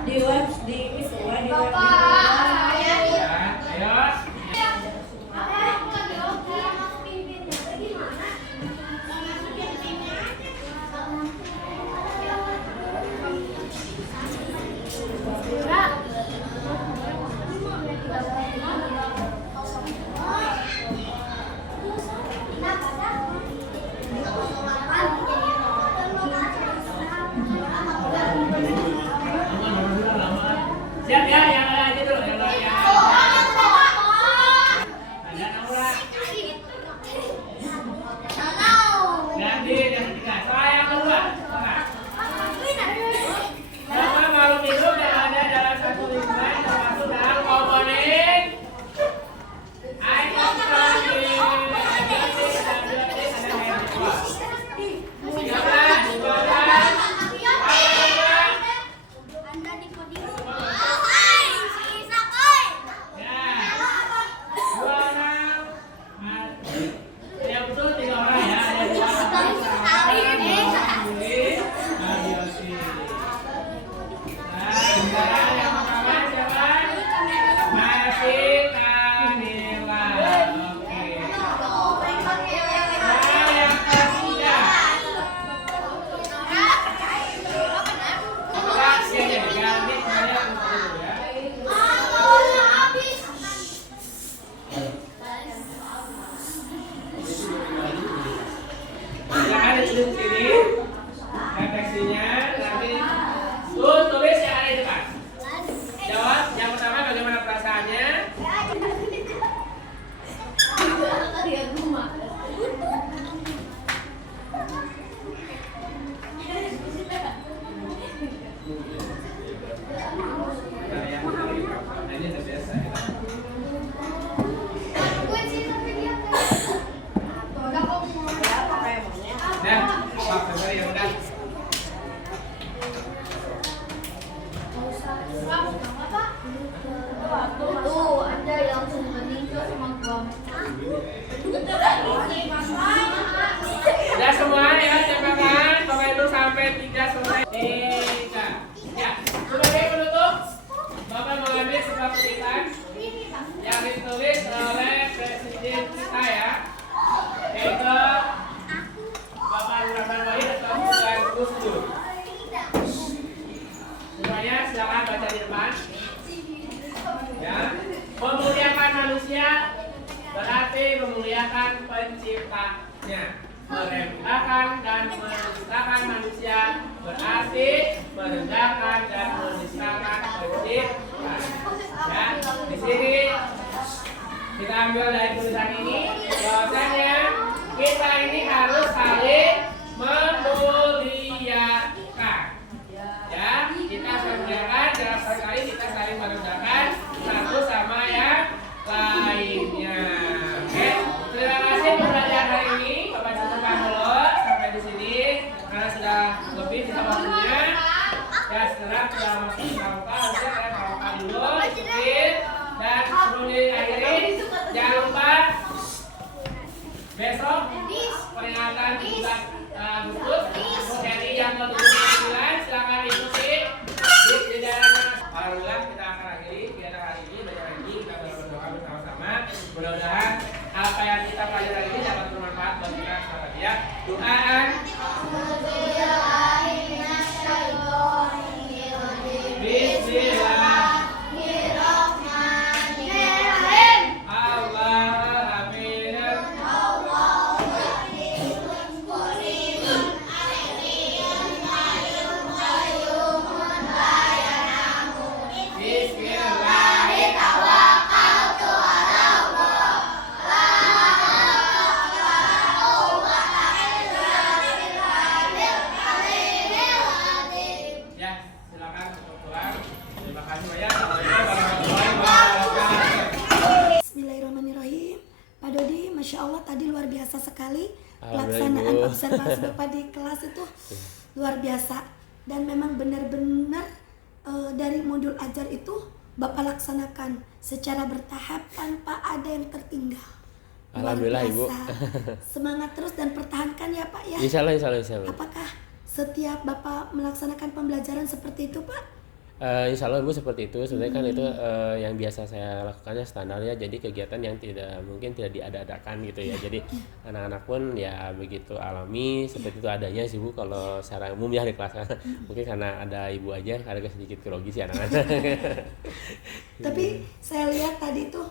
Di web di visual di web. Siap ya, yang lain dulu, yang lain. Ada Naura. Ganti yang ketiga. Saya yang kedua. Sama makhluk hidup yang ada dalam satu lingkungan termasuk dalam komponen air sini refleksinya nanti tulis yang ada di depan. Jawab yang pertama bagaimana perasaannya. Ini udah biasa ya. Tuh, ada yang cuma meninggal sama gua. Sudah semua ya, tembakan. Bapak Ibu sampai 3 selesai. 3. Ya, sebagai penutup, Bapak mengambil sebuah kutipan yang ditulis oleh Presiden kita ya, yaitu Bapak Abdurrahman Wahid atau Tuan Gus Dur. Semuanya silakan baca di depan. Ya, memuliakan manusia berarti memuliakan penciptanya. Merendahkan dan menistakan manusia berarti merendahkan dan menistakan pencipta. Ya, di sini kita ambil dari tulisan ini bahwasanya kita ini harus saling memuliakan. Ya, kita saling memuliakan, jangan sekali kita saling merendahkan satu sama yang lainnya. Oke, terima kasih pembelajaran hari ini. Bapak cukupkan dulu sampai di sini karena sudah lebih kita waktunya. Ya, observasi Bapak di kelas itu luar biasa, dan memang benar-benar dari modul ajar itu Bapak laksanakan secara bertahap tanpa ada yang tertinggal. Alhamdulillah Ibu. Semangat terus dan pertahankan ya Pak ya. Insya Allah. Apakah setiap Bapak melaksanakan pembelajaran seperti itu Pak? Insya Allah Bu seperti itu. Sebenarnya kan itu yang biasa saya lakukannya standarnya, jadi kegiatan yang mungkin tidak diada-adakan gitu ya. Jadi anak-anak pun ya begitu alami seperti itu adanya sih Bu, kalau secara umum ya di kelas. Mungkin karena ada Ibu aja ada sedikit grogi sih anak-anak. Tapi saya lihat tadi tuh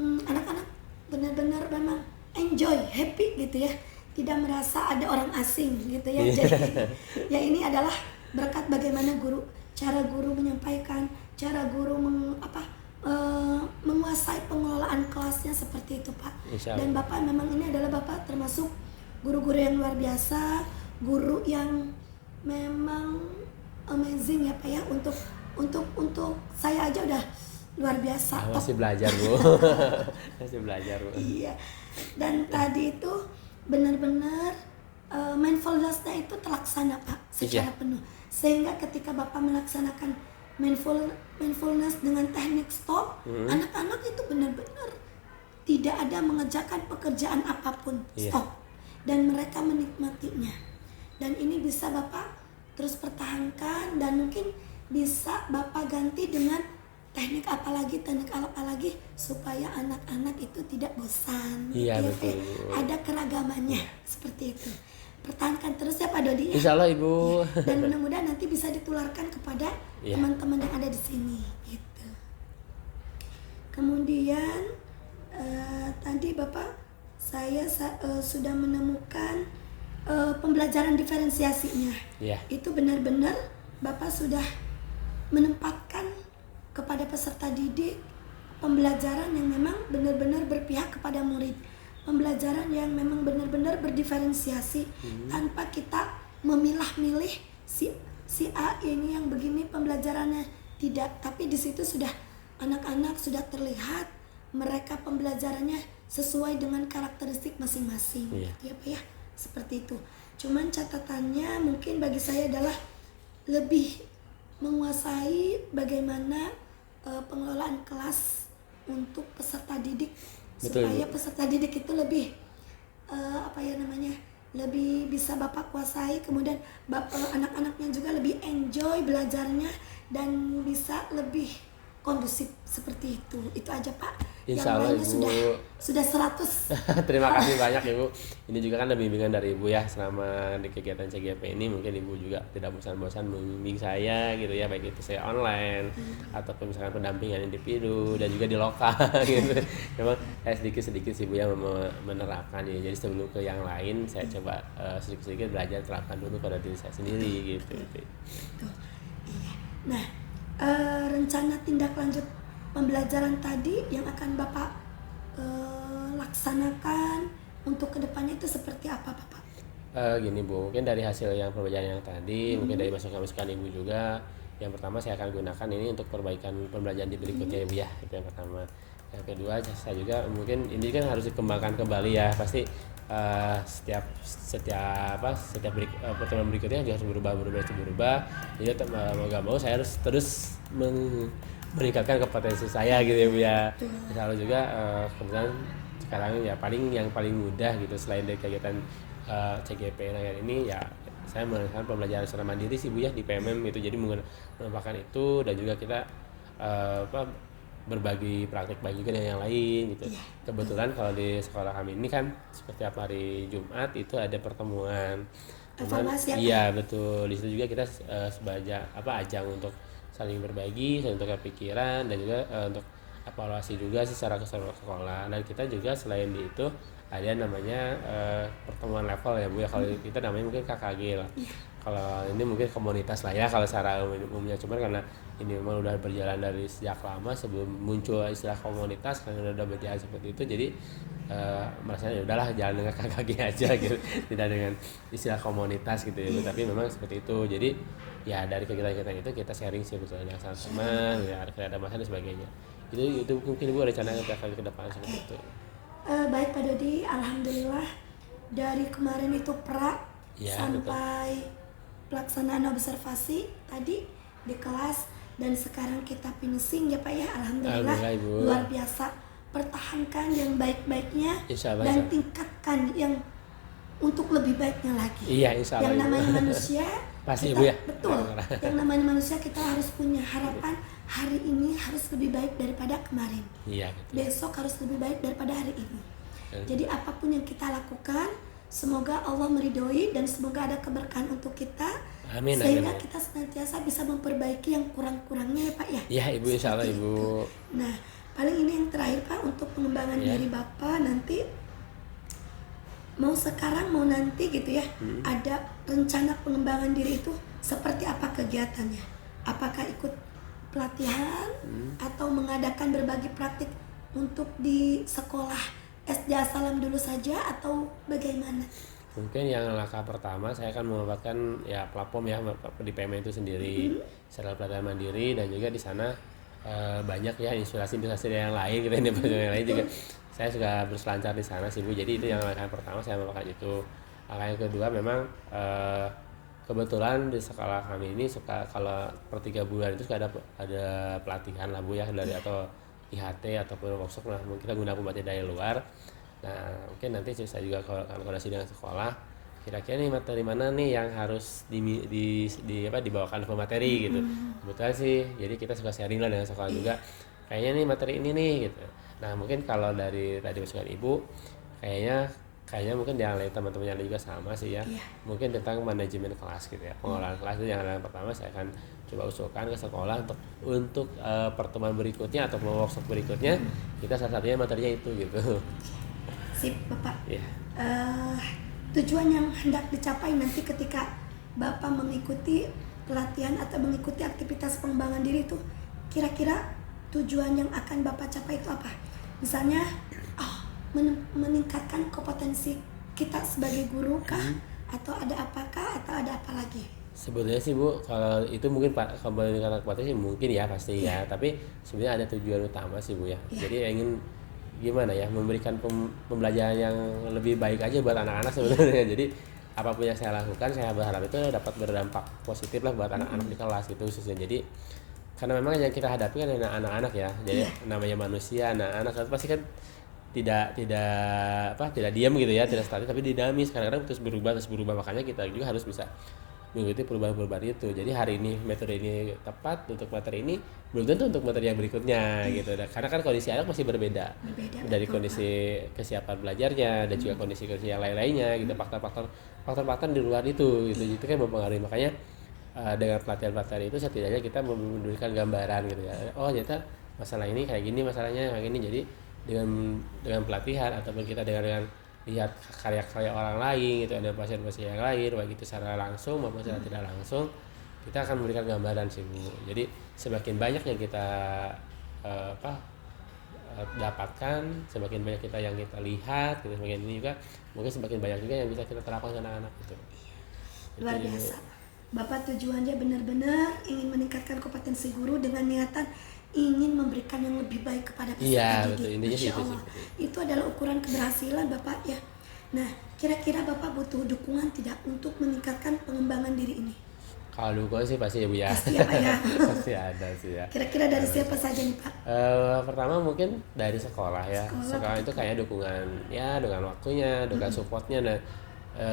anak-anak benar-benar memang enjoy, happy gitu ya, tidak merasa ada orang asing gitu ya. Jadi ya ini adalah berkat bagaimana cara guru menyampaikan, cara guru menguasai pengelolaan kelasnya seperti itu Pak. Dan Bapak memang ini adalah Bapak termasuk guru-guru yang luar biasa, guru yang memang amazing ya Pak ya, untuk saya aja udah luar biasa. Masih belajar Bu. Masih belajar Bu. Iya. Dan tadi itu benar-benar mindfulness-nya itu terlaksana Pak secara penuh. Sehingga ketika Bapak melaksanakan mindfulness dengan teknik stop, anak-anak itu benar-benar tidak ada mengerjakan pekerjaan apapun, stop. Dan mereka menikmatinya. Dan ini bisa Bapak terus pertahankan, dan mungkin bisa Bapak ganti dengan teknik apa lagi supaya anak-anak itu tidak bosan. Iya, betul. Ada keragamannya seperti itu. Pertahankan terus ya Pak Dodi ya. Insya Allah Ibu. Dan mudah-mudahan nanti bisa ditularkan kepada teman-teman yang ada di sini gitu. Kemudian tadi Bapak saya sudah menemukan pembelajaran diferensiasinya. Itu benar-benar Bapak sudah menempatkan kepada peserta didik pembelajaran yang memang benar-benar berpihak kepada murid. Pembelajaran yang memang benar-benar berdiferensiasi tanpa kita memilah-milih si A ini yang begini pembelajarannya, tidak, tapi di situ sudah anak-anak sudah terlihat mereka pembelajarannya sesuai dengan karakteristik masing-masing. Ya Pak ya, seperti itu. Cuman catatannya mungkin bagi saya adalah lebih menguasai bagaimana pengelolaan kelas untuk peserta didik. Betul. Supaya peserta didik itu lebih lebih bisa Bapak kuasai, kemudian anak-anaknya juga lebih enjoy belajarnya dan bisa lebih kondusif seperti itu. Itu aja Pak. Insya Allah Ibu sudah 100. Terima kasih banyak Ibu. Ini juga kan bimbingan dari Ibu ya selama di kegiatan CGP ini. Mungkin Ibu juga tidak bosan-bosan membimbing saya gitu ya, baik itu saya online ataupun misalkan pendampingan individu dan juga di lokal gitu. Memang sedikit-sedikit sih Ibu yang menerapkan ya. Jadi sebelum ke yang lain saya coba sedikit-sedikit belajar terapkan dulu pada diri saya sendiri gitu. Nah, rencana tindak lanjut pembelajaran tadi yang akan Bapak laksanakan untuk kedepannya itu seperti apa Bapak? Gini Bu, mungkin dari hasil yang pembelajaran yang tadi, mungkin dari masukan-masukan Ibu juga, yang pertama saya akan gunakan ini untuk perbaikan pembelajaran di berikutnya Ibu ya, itu yang pertama. Yang kedua saya juga mungkin ini kan harus dikembangkan kembali ya, pasti setiap pertemuan berikutnya juga harus berubah. Jadi mau gak mau saya harus terus meningkatkan kompetensi saya gitu ya Bu ya. Insya Allah juga kemudian sekarang ya yang paling mudah gitu selain dari kegiatan CGP ini ya saya melakukan pembelajaran secara mandiri sih Bu ya di PMM gitu. Jadi menambahkan itu dan juga kita berbagi praktik baik juga dengan yang lain gitu. Kebetulan kalau di sekolah kami ini kan setiap hari Jumat itu ada pertemuan. Iya betul. Di situ juga kita sebagai ajang untuk saling berbagi, saling tukar pikiran dan juga untuk evaluasi juga secara keseluruhan sekolah. Dan kita juga selain itu ada namanya pertemuan level ya Bu ya. Kalau kita namanya mungkin KKG lah. Kalau ini mungkin komunitas lah ya kalau secara umumnya, cuman karena ini memang udah berjalan dari sejak lama sebelum muncul istilah komunitas, karena udah berjalan seperti itu, jadi merasa ya udahlah jalan dengan KKG aja gitu, tidak dengan istilah komunitas gitu ya. Tapi memang seperti itu. Jadi ya dari kegiatan-kegiatan itu kita sharing sih misalnya sama teman, ya ada masalah dan sebagainya. Itu mungkin Ibu rencana ke depan seperti itu. Baik Pak Dodi, alhamdulillah dari kemarin itu Ya, sampai pelaksanaan observasi tadi di kelas, dan sekarang kita finishing ya Pak ya, alhamdulillah, Ibu. luar biasa. Pertahankan yang baik-baiknya Insya Allah, dan insya Allah. tingkatkan yang untuk lebih baiknya lagi. Iya, insya Allah, Yang Ibu. namanya manusia Pasti, kita, Ibu ya. betul. Yang namanya manusia kita harus punya harapan, hari ini harus lebih baik daripada kemarin. Iya, betul. Besok harus lebih baik daripada hari ini. Jadi apapun yang kita lakukan, semoga Allah meridhoi dan semoga ada keberkahan untuk kita. Amin, Sehingga amin. kita senantiasa bisa memperbaiki yang kurang-kurangnya ya Pak ya. Iya, Ibu, insya Allah, Seperti Ibu. itu. Nah, paling ini yang terakhir Pak untuk pengembangan Ya. diri Bapak nanti, mau sekarang mau nanti gitu ya, ada rencana pengembangan diri itu seperti apa kegiatannya? Apakah ikut pelatihan atau mengadakan berbagi praktik untuk di sekolah SD Salam dulu saja atau bagaimana? Mungkin yang langkah pertama saya akan memanfaatkan ya platform ya di PMI itu sendiri, secara pelatihan mandiri, dan juga di sana banyak ya inspirasi-inspirasi dari yang lain gitu, yang lain juga. Saya suka berselancar di sana sih Bu. Jadi itu yang langkah pertama saya melakukan itu. Langkah yang kedua memang kebetulan di sekolah kami ini suka kalau per 3 bulan itu suka ada pelatihan lah Bu ya, dari atau IHT ataupun workshop lah, kita gunakan materi dari luar. Nah mungkin nanti saya juga akan koordinasi dengan sekolah, kira-kira nih materi mana nih yang harus dibawakan ke materi gitu. Kebetulan sih jadi kita suka sharing lah dengan sekolah juga, kayaknya nih materi ini nih gitu. Nah mungkin kalau dari tadi masukan Ibu, kayaknya mungkin yang lain teman-teman yang lain juga sama sih ya. Mungkin tentang manajemen kelas gitu ya, pengelolaan kelas itu yang pertama saya akan coba usulkan ke sekolah untuk pertemuan berikutnya atau workshop berikutnya, kita salah satunya materinya itu gitu. Sip Bapak. Ya. Tujuan yang hendak dicapai nanti ketika Bapak mengikuti pelatihan atau mengikuti aktivitas pengembangan diri itu, kira-kira tujuan yang akan Bapak capai itu apa? Misalnya meningkatkan kompetensi kita sebagai guru kah? Atau ada apakah? Atau ada apa lagi? Sebetulnya sih Bu, kalau itu mungkin Pak kembali ke kompetensi mungkin ya pasti ya, tapi sebenarnya ada tujuan utama sih Bu ya. Jadi ingin gimana ya, memberikan pembelajaran yang lebih baik aja buat anak-anak sebenarnya. Jadi apapun yang saya lakukan, saya berharap itu dapat berdampak positif lah buat anak-anak di kelas gitu khususnya. Jadi karena memang yang kita hadapi kan anak-anak ya, jadi namanya manusia, anak-anak pasti kan tidak diam gitu ya, tidak statis tapi dinamis, kadang-kadang terus berubah, makanya kita juga harus bisa mengikuti perubahan-perubahan itu. Jadi hari ini metode ini tepat untuk materi ini, belum tentu untuk materi yang berikutnya gitu. Karena kan kondisi anak masih berbeda dari kondisi kesiapan belajarnya dan juga kondisi-kondisi yang lain-lainnya gitu, faktor-faktor di luar itu gitu, itu kan mempengaruhi. Makanya dengan pelatihan-pelatihan itu setidaknya kita memberikan gambaran gitu ya, oh ternyata masalah ini kayak gini, masalahnya kayak gini. Jadi dengan pelatihan ataupun kita dengan lihat karya-karya orang lain gitu, ada pasien-pasien yang lain, baik itu secara langsung maupun secara tidak langsung, kita akan memberikan gambaran sih Bu. Jadi semakin banyak yang kita dapatkan, semakin banyak yang kita lihat gitu, semakin ini juga mungkin semakin banyak juga yang bisa kita terapkan ke anak-anak gitu. Luar biasa. Bapak tujuannya benar-benar ingin meningkatkan kompetensi guru dengan niatan ingin memberikan yang lebih baik kepada peserta didik. Masya Allah. Itu adalah ukuran keberhasilan Bapak ya. Nah, kira-kira Bapak butuh dukungan tidak untuk meningkatkan pengembangan diri ini? Kalau dukungan sih pasti ya Bu ya. Pasti ya Pak ya. Pasti ada sih ya. Kira-kira dari siapa saja nih Pak? Pertama mungkin dari sekolah ya. Sekolah itu kayak dukungan ya, dengan waktunya, dengan supportnya, dan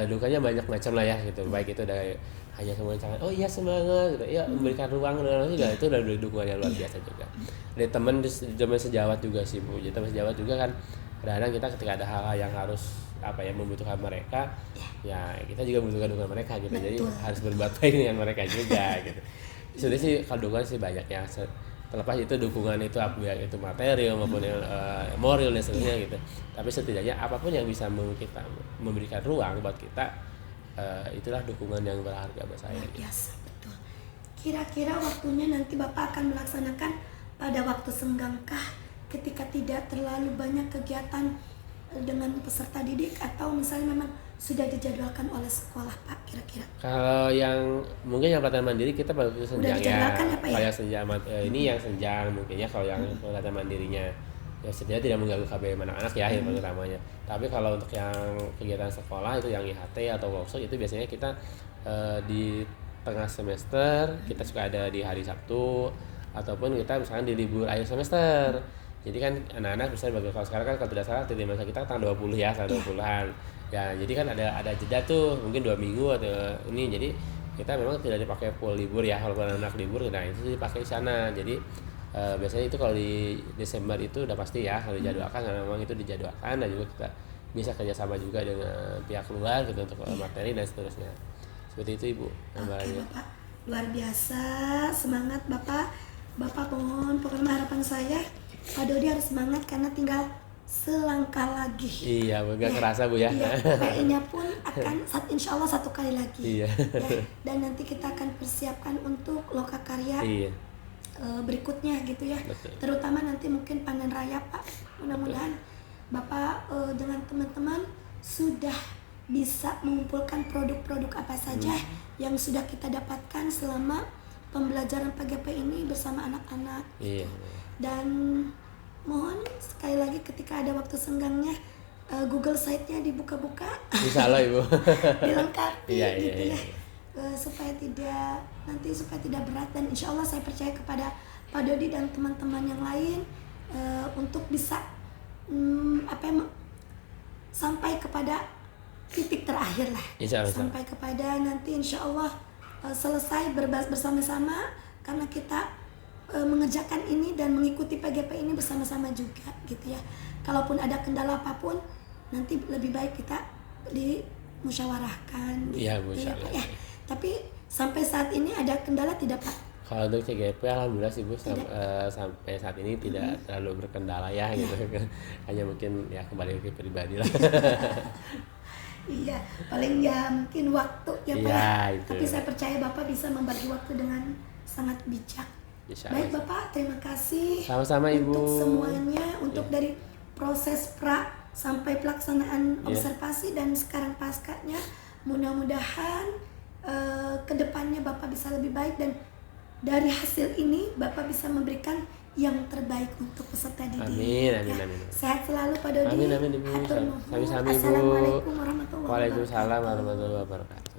dukanya banyak macam lah ya gitu. Baik itu dari hanya semuanya oh iya semangat gitu, ya memberikan ruang dan juga itu udah dukungan yang luar biasa juga. Dari teman sejawat juga sih Bu. Jadi teman sejawat juga kan kadang-kadang kita ketika ada hal-hal yang harus membutuhkan mereka, ya kita juga membutuhkan dukungan mereka gitu. Betul. Jadi harus berbuat baik dengan mereka juga gitu. Sudah sih kalau dukungan sih banyak ya. Terlepas itu dukungan itu itu material maupun moral dan sebagainya gitu. Tapi setidaknya apapun yang bisa kita memberikan ruang buat kita, itulah dukungan yang berharga buat saya. Biasa, betul. Kira-kira waktunya nanti Bapak akan melaksanakan pada waktu senggangkah, ketika tidak terlalu banyak kegiatan dengan peserta didik, atau misalnya memang sudah dijadwalkan oleh sekolah Pak kira-kira? Kalau yang mungkin yang pelatihan mandiri kita baru senjang ya. Ya, Pak ya? Kayak senjang ini yang senjang mungkin ya, kalau yang pelatihan mandirinya. ya setidaknya tidak mengganggu KBM anak-anak ya yang paling utamanya. Tapi kalau untuk yang kegiatan sekolah itu yang IHT atau workshop itu biasanya kita di tengah semester, kita suka ada di hari Sabtu ataupun kita misalkan di libur akhir semester. Jadi kan anak-anak misalnya kalau sekarang kan kalau tidak salah di masa kita tanggal 20 ya, tanggal 20-an. Ya, jadi kan ada jeda tuh mungkin 2 minggu atau ini. Jadi kita memang tidak dipakai full libur ya, kalau anak libur nah itu dipakai di sana. Jadi biasanya itu kalau di Desember itu udah pasti ya kalau dijadwalkan, karena memang itu dijadwalkan dan juga kita bisa kerjasama juga dengan pihak luar gitu untuk materi dan seterusnya. Seperti itu Ibu. Oke Bapak, luar biasa, semangat Bapak. Bapak mohon pokoknya harapan saya Pak Dodi harus semangat karena tinggal selangkah lagi. Iya, nggak kerasa Bu ya. Iya, PI-nya pun akan insya Allah 1 kali lagi. Iya. Ya, dan nanti kita akan persiapkan untuk lokakarya berikutnya gitu ya. Betul. Terutama nanti mungkin panen raya Pak. Mudah-mudahan Bapak dengan teman-teman sudah bisa mengumpulkan produk-produk apa saja yang sudah kita dapatkan selama pembelajaran PGP ini bersama anak-anak. Iya. Dan mohon sekali lagi ketika ada waktu senggangnya Google Site-nya dibuka-buka. Insya Allah Ibu. Dilengkapi iya, gitu iya. ya. Supaya tidak berat, dan insya Allah saya percaya kepada Pak Dodi dan teman-teman yang lain untuk bisa sampai kepada titik terakhir lah. Sampai kepada nanti insya Allah selesai bersama-sama, karena kita mengerjakan ini dan mengikuti PGP ini bersama-sama juga gitu ya. Kalaupun ada kendala apapun nanti lebih baik kita dimusyawarahkan Iya Bu, gitu ya. Tapi sampai saat ini ada kendala tidak Pak? Kalau untuk CGP alhamdulillah sih Bu, sampai saat ini tidak terlalu berkendala ya gitu. Hanya mungkin ya kembali ke pribadi lah. Iya, paling ya mungkin waktu ya Pak. Iya, itu. Tapi saya percaya Bapak bisa membagi waktu dengan sangat bijak. Baik Bapak, terima kasih. Sama-sama Ibu. Untuk semuanya, untuk dari proses pra sampai pelaksanaan observasi dan sekarang paskanya, mudah-mudahan kedepannya Bapak bisa lebih baik, dan dari hasil ini Bapak bisa memberikan yang terbaik untuk peserta didik. Amin. Sehat selalu Pak Dodi. Amin Ibu. Sami-sami Ibu. Assalamualaikum warahmatullahi wabarakatuh. Waalaikumsalam warahmatullahi wabarakatuh.